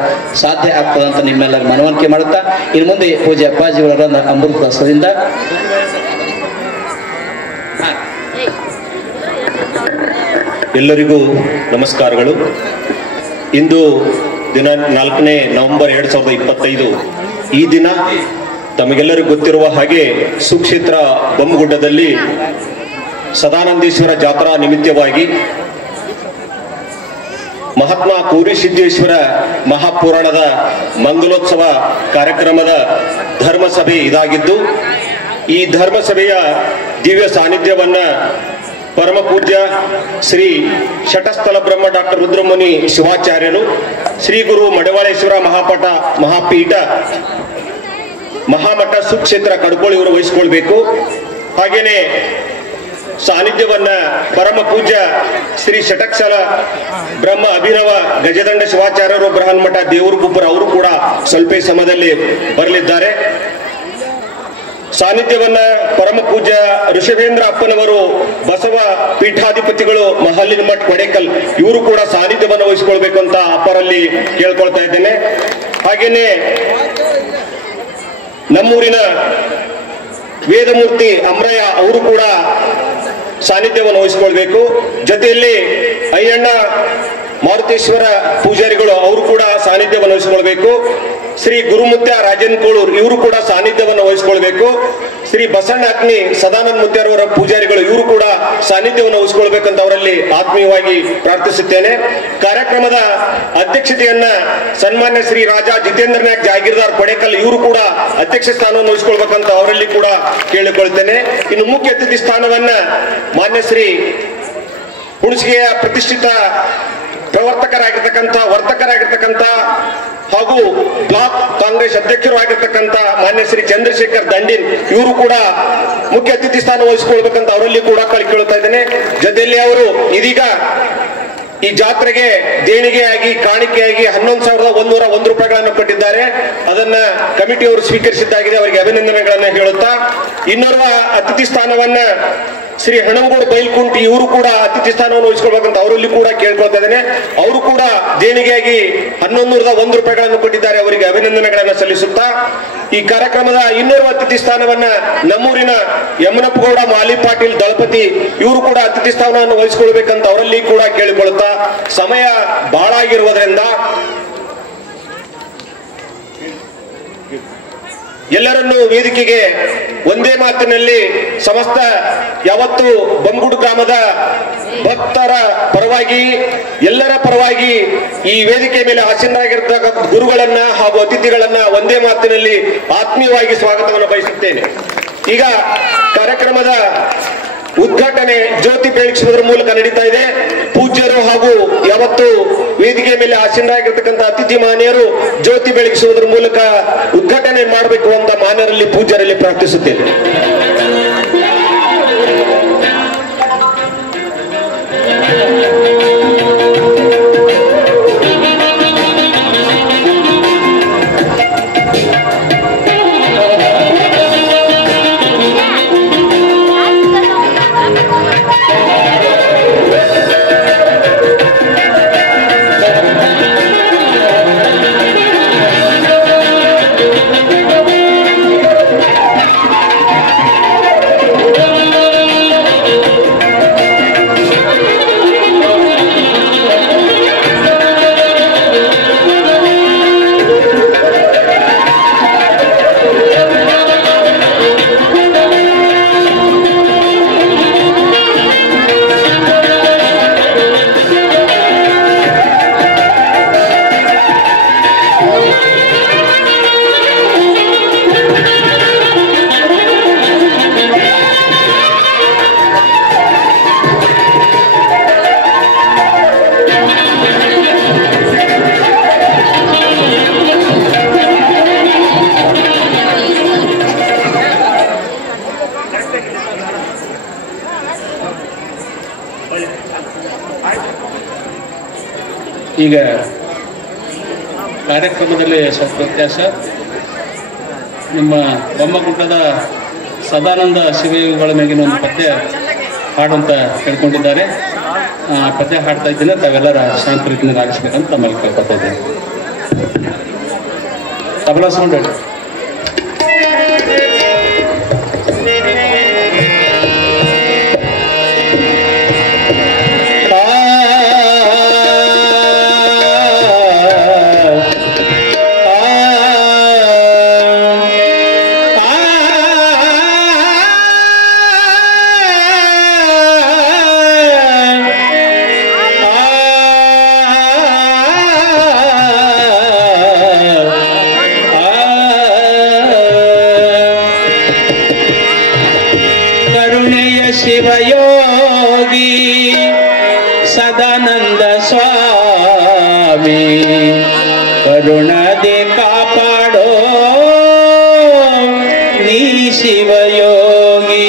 ಸಾಧ್ಯ ಆಗ್ತದಂತ ನಿಮ್ಮೆಲ್ಲರೂ ಮನವರಿಕೆ ಮಾಡುತ್ತಾ ಇನ್ನು ಮುಂದೆ ಪೂಜೆ ಅಪ್ಪಾಜಿಗಳನ್ನ ಅಮೃತ ಹಸ್ತದಿಂದ ಎಲ್ಲರಿಗೂ ನಮಸ್ಕಾರಗಳು. ಇಂದು ದಿನ 4ನೇ ನವೆಂಬರ್ 2025. ಈ ದಿನ ತಮಗೆಲ್ಲರಿಗೂ ಗೊತ್ತಿರುವ ಹಾಗೆ ಸುಕ್ಷೇತ್ರ ಬೊಮ್ಮಗುಡ್ಡದಲ್ಲಿ ಸದಾನಂದೇಶ್ವರ ಜಾತ್ರಾ ನಿಮಿತ್ತವಾಗಿ ಮಹಾತ್ಮ ಕೋರಿಸಿದ್ದೇಶ್ವರ ಮಹಾಪುರಾಣದ ಮಂಗಲೋತ್ಸವ ಕಾರ್ಯಕ್ರಮದ ಧರ್ಮಸಭೆ ಇದಾಗಿದ್ದು, ಈ ಧರ್ಮಸಭೆಯ ದಿವ್ಯ ಸಾನ್ನಿಧ್ಯವನ್ನ ಪರಮ ಪೂಜ್ಯ ಶ್ರೀ ಶಟಸ್ಥಲ ಬ್ರಹ್ಮ ಡಾಕ್ಟರ್ ರುದ್ರಮುನಿ ಶಿವಾಚಾರ್ಯರು, ಶ್ರೀ ಗುರು ಮಡಿವಾಳೇಶ್ವರ ಮಹಾಪೀಠ ಮಹಾಮಠ ಸುಕ್ಷೇತ್ರ ಕಡ್ಕೋಳಿ ಇವರು ವಹಿಸಿಕೊಳ್ಬೇಕು. ಹಾಗೇನೆ ಸಾನ್ನಿಧ್ಯವನ್ನ ಪರಮ ಪೂಜ್ಯ ಶ್ರೀ ಶಟಸ್ಥಲ ಬ್ರಹ್ಮ ಅಭಿನವ ಗಜದಂಡ ಶಿವಾಚಾರ್ಯರು ಬೃಹನ್ಮಠ ದೇವರಗುಪ್ಪರ ಅವರು ಕೂಡ ಸ್ವಲ್ಪ ಸಮಯದಲ್ಲಿ ಬರಲಿದ್ದಾರೆ. ಸಾನ್ನಿಧ್ಯವನ್ನ ಪರಮ ಪೂಜ್ಯ ಋಷಭೇಂದ್ರ ಅಪ್ಪನವರು ಬಸವ ಪೀಠಾಧಿಪತಿಗಳು ಮಹಲಿನ ಮಠ ಕೊಡೇಕಲ್ ಇವರು ಕೂಡ ಸಾನ್ನಿಧ್ಯವನ್ನು ವಹಿಸಿಕೊಳ್ಬೇಕು ಅಂತ ಅಪ್ಪರಲ್ಲಿ ಕೇಳ್ಕೊಳ್ತಾ ಇದ್ದೇನೆ. ಹಾಗೇನೆ ನಮ್ಮೂರಿನ ವೇದಮೂರ್ತಿ ಅಮ್ರಯ್ಯ ಅವರು ಕೂಡ ಸಾನ್ನಿಧ್ಯವನ್ನು ವಹಿಸಿಕೊಳ್ಬೇಕು. ಜೊತೆಯಲ್ಲಿ ಅಯ್ಯಣ್ಣ ಮಾರುತೇಶ್ವರ ಪೂಜಾರಿಗಳು ಅವರು ಕೂಡ ಸಾನ್ನಿಧ್ಯವನ್ನು ವಹಿಸಿಕೊಳ್ಬೇಕು. ಶ್ರೀ ಗುರುಮುತ್ಯ ರಾಜನ್ ಕೋಳೂರ್ ಇವರು ಕೂಡ ಸಾನ್ನಿಧ್ಯವನ್ನು ವಹಿಸಿಕೊಳ್ಬೇಕು. ಶ್ರೀ ಬಸಣ್ಣ ಅಗ್ನಿ ಸದಾನಂದ ಮುತ್ಯಾರವರ ಪೂಜಾರಿಗಳು ಇವರು ಕೂಡ ಸಾನ್ನಿಧ್ಯವನ್ನು ವಹಿಸಿಕೊಳ್ಬೇಕಂತ ಅವರಲ್ಲಿ ಆತ್ಮೀಯವಾಗಿ ಪ್ರಾರ್ಥಿಸುತ್ತೇನೆ. ಕಾರ್ಯಕ್ರಮದ ಅಧ್ಯಕ್ಷತೆಯನ್ನ ಸನ್ಮಾನ್ಯ ಶ್ರೀ ರಾಜಾ ಜಿತೇಂದ್ರ ನಾಯಕ್ ಜಾಗೀರ್ದಾರ್ ಕೊಡೇಕಲ್ ಇವರು ಕೂಡ ಅಧ್ಯಕ್ಷ ಸ್ಥಾನವನ್ನು ವಹಿಸಿಕೊಳ್ಬೇಕಂತ ಅವರಲ್ಲಿ ಕೂಡ ಕೇಳಿಕೊಳ್ತೇನೆ. ಇನ್ನು ಮುಖ್ಯ ಅತಿಥಿ ಸ್ಥಾನವನ್ನ ಮಾನ್ಯ ಶ್ರೀ ಹುಣಸಗಿಯ ಪ್ರತಿಷ್ಠಿತ ವರ್ತಕರಾಗಿರ್ತಕ್ಕಂಥ ಹಾಗೂ ಬ್ಲಾಕ್ ಕಾಂಗ್ರೆಸ್ ಅಧ್ಯಕ್ಷರು ಆಗಿರ್ತಕ್ಕಂಥ ಮಾನ್ಯ ಶ್ರೀ ಚಂದ್ರಶೇಖರ್ ದಂಡಿನ್ ಇವರು ಕೂಡ ಮುಖ್ಯ ಅತಿಥಿ ಸ್ಥಾನ ವಹಿಸಿಕೊಳ್ಬೇಕಂತ ಅವರಲ್ಲಿ ಕೂಡ ಕೇಳ್ತಾ ಇದ್ದೇನೆ. ಜೊತೆಯಲ್ಲಿ ಅವರು ಇದೀಗ ಈ ಜಾತ್ರೆಗೆ ದೇಣಿಗೆಯಾಗಿ ಕಾಣಿಕೆಯಾಗಿ 11,101 ರೂಪಾಯಿಗಳನ್ನು ಕೊಟ್ಟಿದ್ದಾರೆ. ಅದನ್ನ ಕಮಿಟಿಯವರು ಸ್ವೀಕರಿಸಿದ್ದಾಗಿದೆ, ಅವರಿಗೆ ಅಭಿನಂದನೆಗಳನ್ನ ಹೇಳುತ್ತಾ ಇನ್ನೋರ್ವ ಅತಿಥಿ ಸ್ಥಾನವನ್ನ ಶ್ರೀ ಹಣಂಗೋಡು ಬೈಲ್ಕುಂಟಿ ಇವರು ಕೂಡ ಅತಿಥಿ ಸ್ಥಾನವನ್ನು ವಹಿಸಿಕೊಳ್ಬೇಕಂತ ಅವರಲ್ಲಿ ಕೂಡ ಕೇಳ್ಕೊಳ್ತಾ ಇದ್ದೇನೆ. ಅವರು ಕೂಡ ದೇಣಿಗೆಯಾಗಿ 1101 ರೂಪಾಯಿಗಳನ್ನು ಕೊಟ್ಟಿದ್ದಾರೆ, ಅವರಿಗೆ ಅಭಿನಂದನೆಗಳನ್ನ ಸಲ್ಲಿಸುತ್ತಾ ಈ ಕಾರ್ಯಕ್ರಮದ ಇನ್ನೋರ್ವ ಅತಿಥಿ ಸ್ಥಾನವನ್ನ ನಮ್ಮೂರಿನ ಯಮನಪ್ಪಗೌಡ ಮಾಲಿ ಪಾಟೀಲ್ ದಳಪತಿ ಇವರು ಕೂಡ ಅತಿಥಿ ಸ್ಥಾನವನ್ನು ವಹಿಸಿಕೊಳ್ಬೇಕಂತ ಅವರಲ್ಲಿ ಕೂಡ ಕೇಳಿಕೊಳ್ಳುತ್ತಾ ಸಮಯ ಬಹಳ ಆಗಿರುವುದರಿಂದ ಎಲ್ಲರನ್ನೂ ವೇದಿಕೆಗೆ ಒಂದೇ ಮಾತಿನಲ್ಲಿ ಸಮಸ್ತ ಯಾವತ್ತು ಬೊಮ್ಮಗುಡ್ಡ ಗ್ರಾಮದ ಭಕ್ತರ ಪರವಾಗಿ ಎಲ್ಲರ ಪರವಾಗಿ ಈ ವೇದಿಕೆ ಮೇಲೆ ಆಸೀನರಾಗಿರ್ತಕ್ಕ ಗುರುಗಳನ್ನ ಹಾಗೂ ಅತಿಥಿಗಳನ್ನ ಒಂದೇ ಮಾತಿನಲ್ಲಿ ಆತ್ಮೀಯವಾಗಿ ಸ್ವಾಗತವನ್ನು ಬಯಸುತ್ತೇನೆ. ಈಗ ಕಾರ್ಯಕ್ರಮದ ಉದ್ಘಾಟನೆ ಜ್ಯೋತಿ ಬೆಳಗಿಸುವುದರ ಮೂಲಕ ನಡೀತಾ ಇದೆ. ಪೂಜ್ಯರು ಹಾಗೂ ಯಾವತ್ತು ವೇದಿಕೆ ಮೇಲೆ ಆಸೀನರಾಗಿರ್ತಕ್ಕಂಥ ಅತಿಥಿ ಮಾನ್ಯರು ಜ್ಯೋತಿ ಬೆಳಗಿಸುವುದರ ಮೂಲಕ ಉದ್ಘಾಟನೆ ಮಾಡಬೇಕು ಅಂತ ಮಾನ್ಯರಲ್ಲಿ ಪೂಜ್ಯರಲ್ಲಿ ಪ್ರಾರ್ಥಿಸುತ್ತೇನೆ. ಈಗ ಕಾರ್ಯಕ್ರಮದಲ್ಲಿ ಸ್ವಲ್ಪ ವ್ಯತ್ಯಾಸ. ನಿಮ್ಮ ಬೊಮ್ಮಗುಡ್ಡದ ಸದಾನಂದ ಶಿವಯೋಗಿಗಳ ಮೇಗಿನ ಒಂದು ಪದ್ಯ ಹಾಡುವಂತ ಕೇಳ್ಕೊಂಡಿದ್ದಾರೆ. ಪದ್ಯ ಹಾಡ್ತಾ ಇದ್ದೀನಿ, ತಾವೆಲ್ಲರ ಶಾಂತ ರೀತಿಯಿಂದ ಆಗಿಸ್ಬೇಕಂತ ತಮ್ಮಲ್ಲಿ ಕೇಳ್ಕೊತಾ ಇದ್ದೀನಿ. ತಬಲಾ ಸೌಂಡ್ ಹೇಳಿ. ಶಿವಯೋಗಿ ಸದಾನಂದ ಸ್ವಾಮಿ ಕರುಣದೆ ಕಾಪಾಡೋ ನೀ ಶಿವಯೋಗಿ.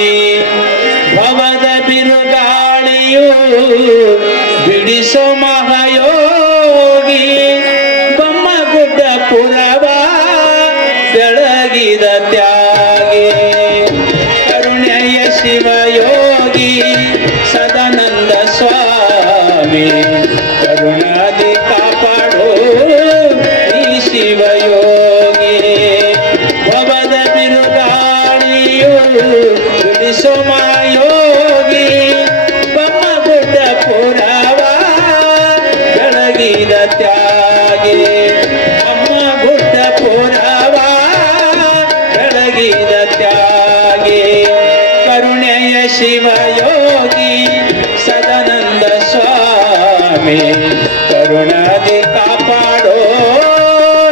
ಭವದ ಬಿರುಗಾಳಿಯು ಬಿಡಿಸೋ ಮಹಾಯೋಗಿ. ಬೊಮ್ಮಗುಡ್ಡ ಪುರವ ಬೆಳಗಿದ ತ್ಯಾಗಿ. ಕರುಣೆಯ ಶಿವಯೋಗಿ ಸದಾನಂದ ಸ್ವಾಮಿ ಕರುಣಾದಿ ಕಾಪಾಡೋ ಈ ಶಿವಯೋಗಿ. ಭವದ ಬಿರುಗಾಳಿಯು ಬಿಡಿಸೋ ಮಾಯೋಗಿ. ಬೊಮ್ಮಗುಡ್ಡ ಪುರವ ಬೆಳಗಿದ ತ್ಯಾಗಿ. ಬೊಮ್ಮಗುಡ್ಡ ಪುರವ ಬೆಳಗಿದ ತ್ಯಾಗಿ. ಕರುಣೆಯ ಶಿವಯೋಗಿ ಸದಾನಂದ ಸ್ವಾಮಿ ಕರುಣಾದಿ ಕಾಪಾಡೋ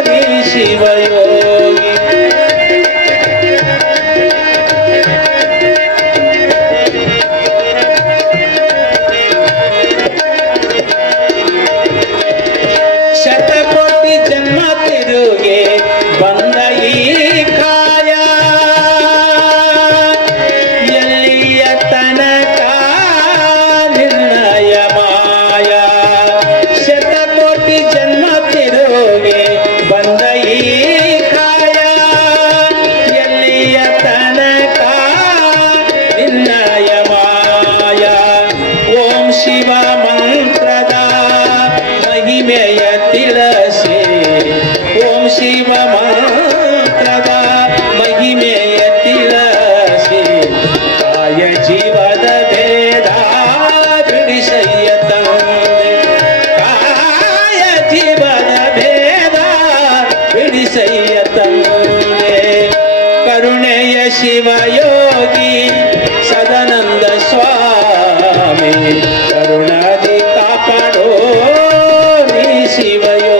ನೀ ಶಿವಯೋಗಿ. ಶತಕೋಟಿ ಜನ್ಮ ತಿರುಗೆ ಬಂದ ಈ ಕಾಯ. ಎಲ್ಲಿಯ ತನಕ ನಿರ್ಣಯ ಮಾಯ. ಶತಕೋಟಿ ಜನ್ಮ ತಿರುಗೆ ಬಂದ ಈ ಕಾಯ. ಎಲ್ಲಿಯ ತನಕ ನಿರ್ಣಯ ಮಾಯ. ಓಂ ಶಿವ ಮಂತ್ರದ ಮಹಿಮೆಯ ತಿಳಿಸಿ. ಓಂ ಶಿವ ಮಂತ್ರದ ಮಹಿಮೆಯ ತಿಳಿಸಿ. ಕಾಯ ಜೀವದ ಭೇದ ಬಿಡಿಸಯ್ಯ ತಂದೆ. ಕಾಯ ಜೀವದ ಭೇದ ಬಿಡಿಸಯ್ಯ ತಂದೆ. ಕರುಣೆಯ ಶಿವಯೋಗಿ ಸದಾನಂದ ಸ್ವಾಮಿ ಕರುಣಾದಿ ಕಾಪಾಡೋ ನೀ ಶಿವಯೋಗಿ.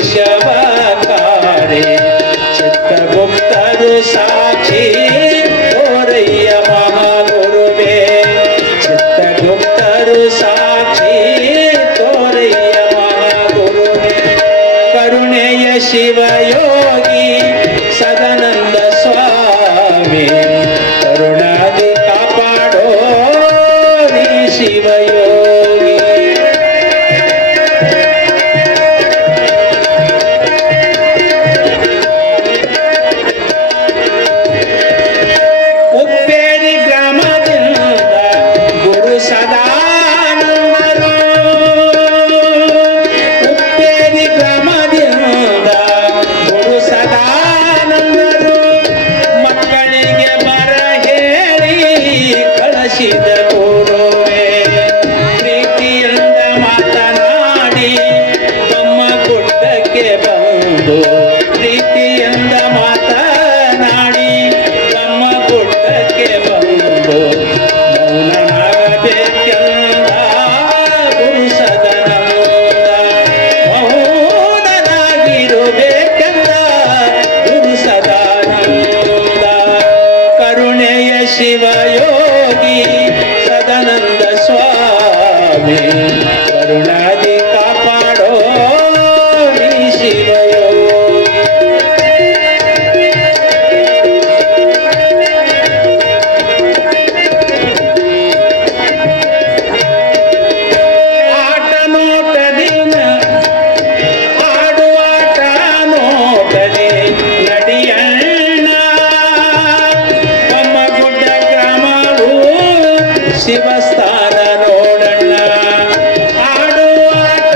ವಿಷವ ಕಾಡೆ ಚಿತ್ತಗುಪ್ತರು ಸಾಕ್ಷಿ ತೋರಯ್ಯ ಮಹಾಗುರುವೇ ಚಿತ್ತಗುಪ್ತರು ಸಾಕ್ಷಿ ತೋರಯ್ಯ ಮಹಾಗುರುವೇ ಕರುಣೆಯ ಶಿವಯೋಗಿ ಸದಾನಂದ ಸ್ವಾಮಿ ಕರುಣಾದಿ ಕಾಪಾಡೋ ನೀ ಶಿವಯೋಗಿ ಉಪ್ಪೇರಿ ಗ್ರಾಮದಿಂದ ಗುರು ಸದಾನಂದರು ಉಪ್ಪೇರಿ ಗ್ರಾಮದಿಂದ ಗುರು ಸದಾನಂದರು ಮಕ್ಕಳಿಗೆ ಬರ ಹೇಳಿ ಕಳಿಸಿದ ಗುರುವೇ ಪ್ರೀತಿಯಿಂದ ಮಾತನಾಡಿ ನಮ್ಮ ಗುಡ್ಡಕ್ಕೆ ಬಂದು ಪ್ರೀತಿಯಿಂದ ಮಾತನಾಡಿ ನಮ್ಮ ಗುಡ್ಡಕ್ಕೆ ಬಂದು ಮೌನನಾಗಬೇಕೆಂದ ಗುರು ಸದಾನಂದ ಮೌನನಾಗಿರಬೇಕೆಂದ ಗುರು ಸದಾನಂದ ಕರುಣೆಯ ಶಿವಯೋಗಿ ಸದಾನಂದ ಸ್ವಾಮಿ ಕರುಣಾದಿ ಕಾಪಾಡೋ ನೀ ಶಿವಯೋಗಿ ಆಟ ನೋಟದಿನ ಆಡುವಾಟ ನೋಟದೆ ನಡಿಯಣ್ಣ ಬೊಮ್ಮಗುಡ್ಡ ಗ್ರಾಮವು ಶಿವಸ್ಥಾನ ನೋಡಣ್ಣ ಆಡುವಾಟ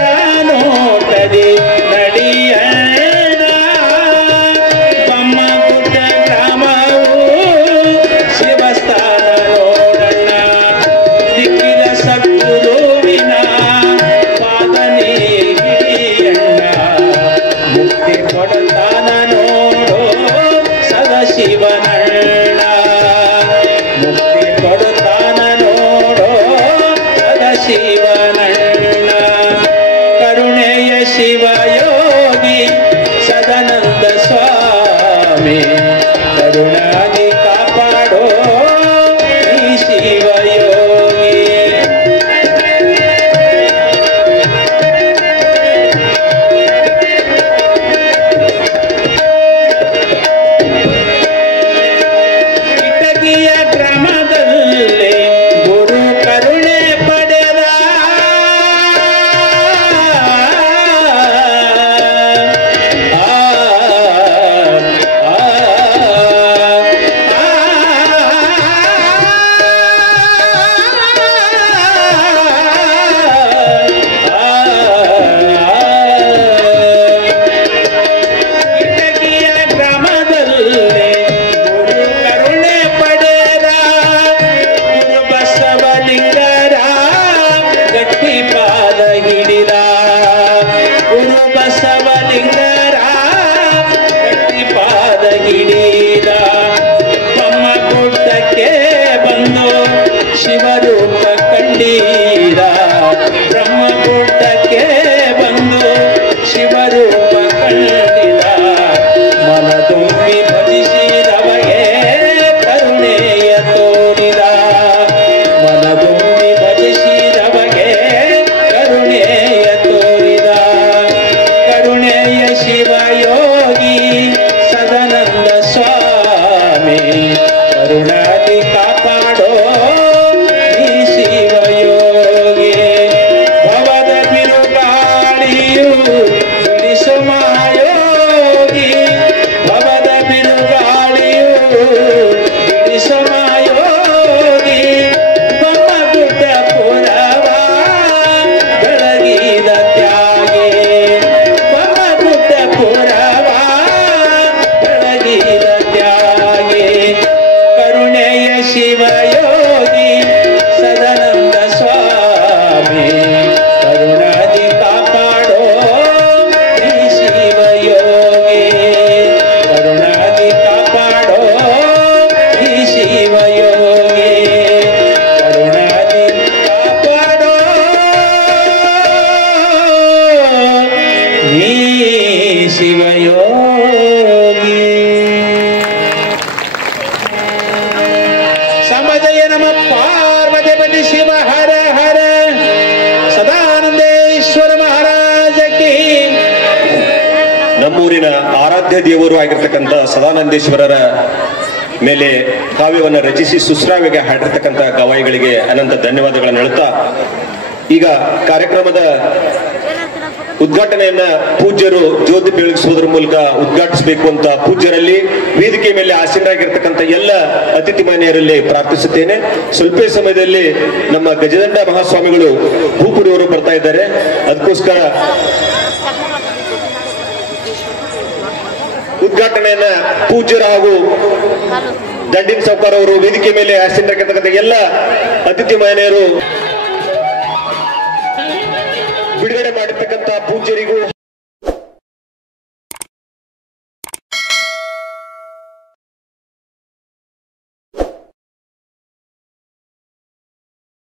ನೋಟದೆ ನಡಿಯಣ್ಣ ಬೊಮ್ಮಗುಡ್ಡ ಗ್ರಾಮವು ಶಿವಸ್ಥಾನ ನೋಡಣ್ಣ ದಿಕ್ಕಿಲ ಸದ್ಗುರುವಿನ ಪಾದನೆ ಹಿಡಿಯಣ್ಣ ಮುಕ್ತಿ ಕೊಡತಾನ ನೋಡೋ ಸದಾಶಿವನಣ್ಣ ಮುಕ್ತಿ ಕೊಡತಾನ ನೋಡೋ ಸದಾಶಿವನಣ್ಣ ಕರುಣೆಯ ಶಿವಯೋಗಿ ಸದಾನಂದ ಸ್ವಾಮಿ ಕರುಣಾದಿ ಕಾಪಾಡೋ ನೀ ಶಿವಯೋಗಿ ಇಟಗಿಯ ಗ್ರಾಮದಲ್ಲಿ ಗುರು ಕರುಣೆ ಪಡೆದ ಶಿವಯೋಗಿ ಸಮಜಯ ನಮ ಪಾರ್ವತಿ ಶಿವ ಹರ ಹರ ಸದಾನಂದೇಶ್ವರ ಮಹಾರಾಜ ಕಿ. ನಮ್ಮೂರಿನ ಆರಾಧ್ಯ ದೇವರು ಆಗಿರ್ತಕ್ಕಂಥ ಸದಾನಂದೇಶ್ವರರ ಮೇಲೆ ಕಾವ್ಯವನ್ನು ರಚಿಸಿ ಸುಶ್ರಾವ್ಯಗೆ ಹಾಡಿರ್ತಕ್ಕಂಥ ಗವಾಯಿಗಳಿಗೆ ಅನಂತ ಧನ್ಯವಾದಗಳನ್ನು ಹೇಳುತ್ತಾ ಈಗ ಕಾರ್ಯಕ್ರಮದ ಉದ್ಘಾಟನೆಯನ್ನ ಪೂಜ್ಯರು ಜ್ಯೋತಿ ಬೆಳಗಿಸುವುದರ ಮೂಲಕ ಉದ್ಘಾಟಿಸಬೇಕು ಅಂತ ಪೂಜ್ಯರಲ್ಲಿ ವೇದಿಕೆ ಮೇಲೆ ಆಸೀನರಾಗಿರ್ತಕ್ಕಂಥ ಎಲ್ಲ ಅತಿಥಿ ಮಾನ್ಯರಲ್ಲಿ ಪ್ರಾರ್ಥಿಸುತ್ತೇನೆ. ಸ್ವಲ್ಪ ಸಮಯದಲ್ಲಿ ನಮ್ಮ ಗಜದಂಡ ಮಹಾಸ್ವಾಮಿಗಳು ಭೂಪುರಿಯವರು ಬರ್ತಾ ಇದ್ದಾರೆ. ಅದಕ್ಕೋಸ್ಕರ ಉದ್ಘಾಟನೆಯನ್ನ ಪೂಜ್ಯರ ಹಾಗೂ ದಂಡಿನ ಸಾವ್ಕಾರ ಅವರು ವೇದಿಕೆ ಮೇಲೆ ಆಸೀನರಾಗಿರ್ತಕ್ಕಂಥ ಎಲ್ಲ ಅತಿಥಿ ಮಾನ್ಯರು ಬಿಡುಗಡೆ ಮಾಡಿರ್ತಕ್ಕಂಥ ಪೂಜ್ಯರಿಗೂ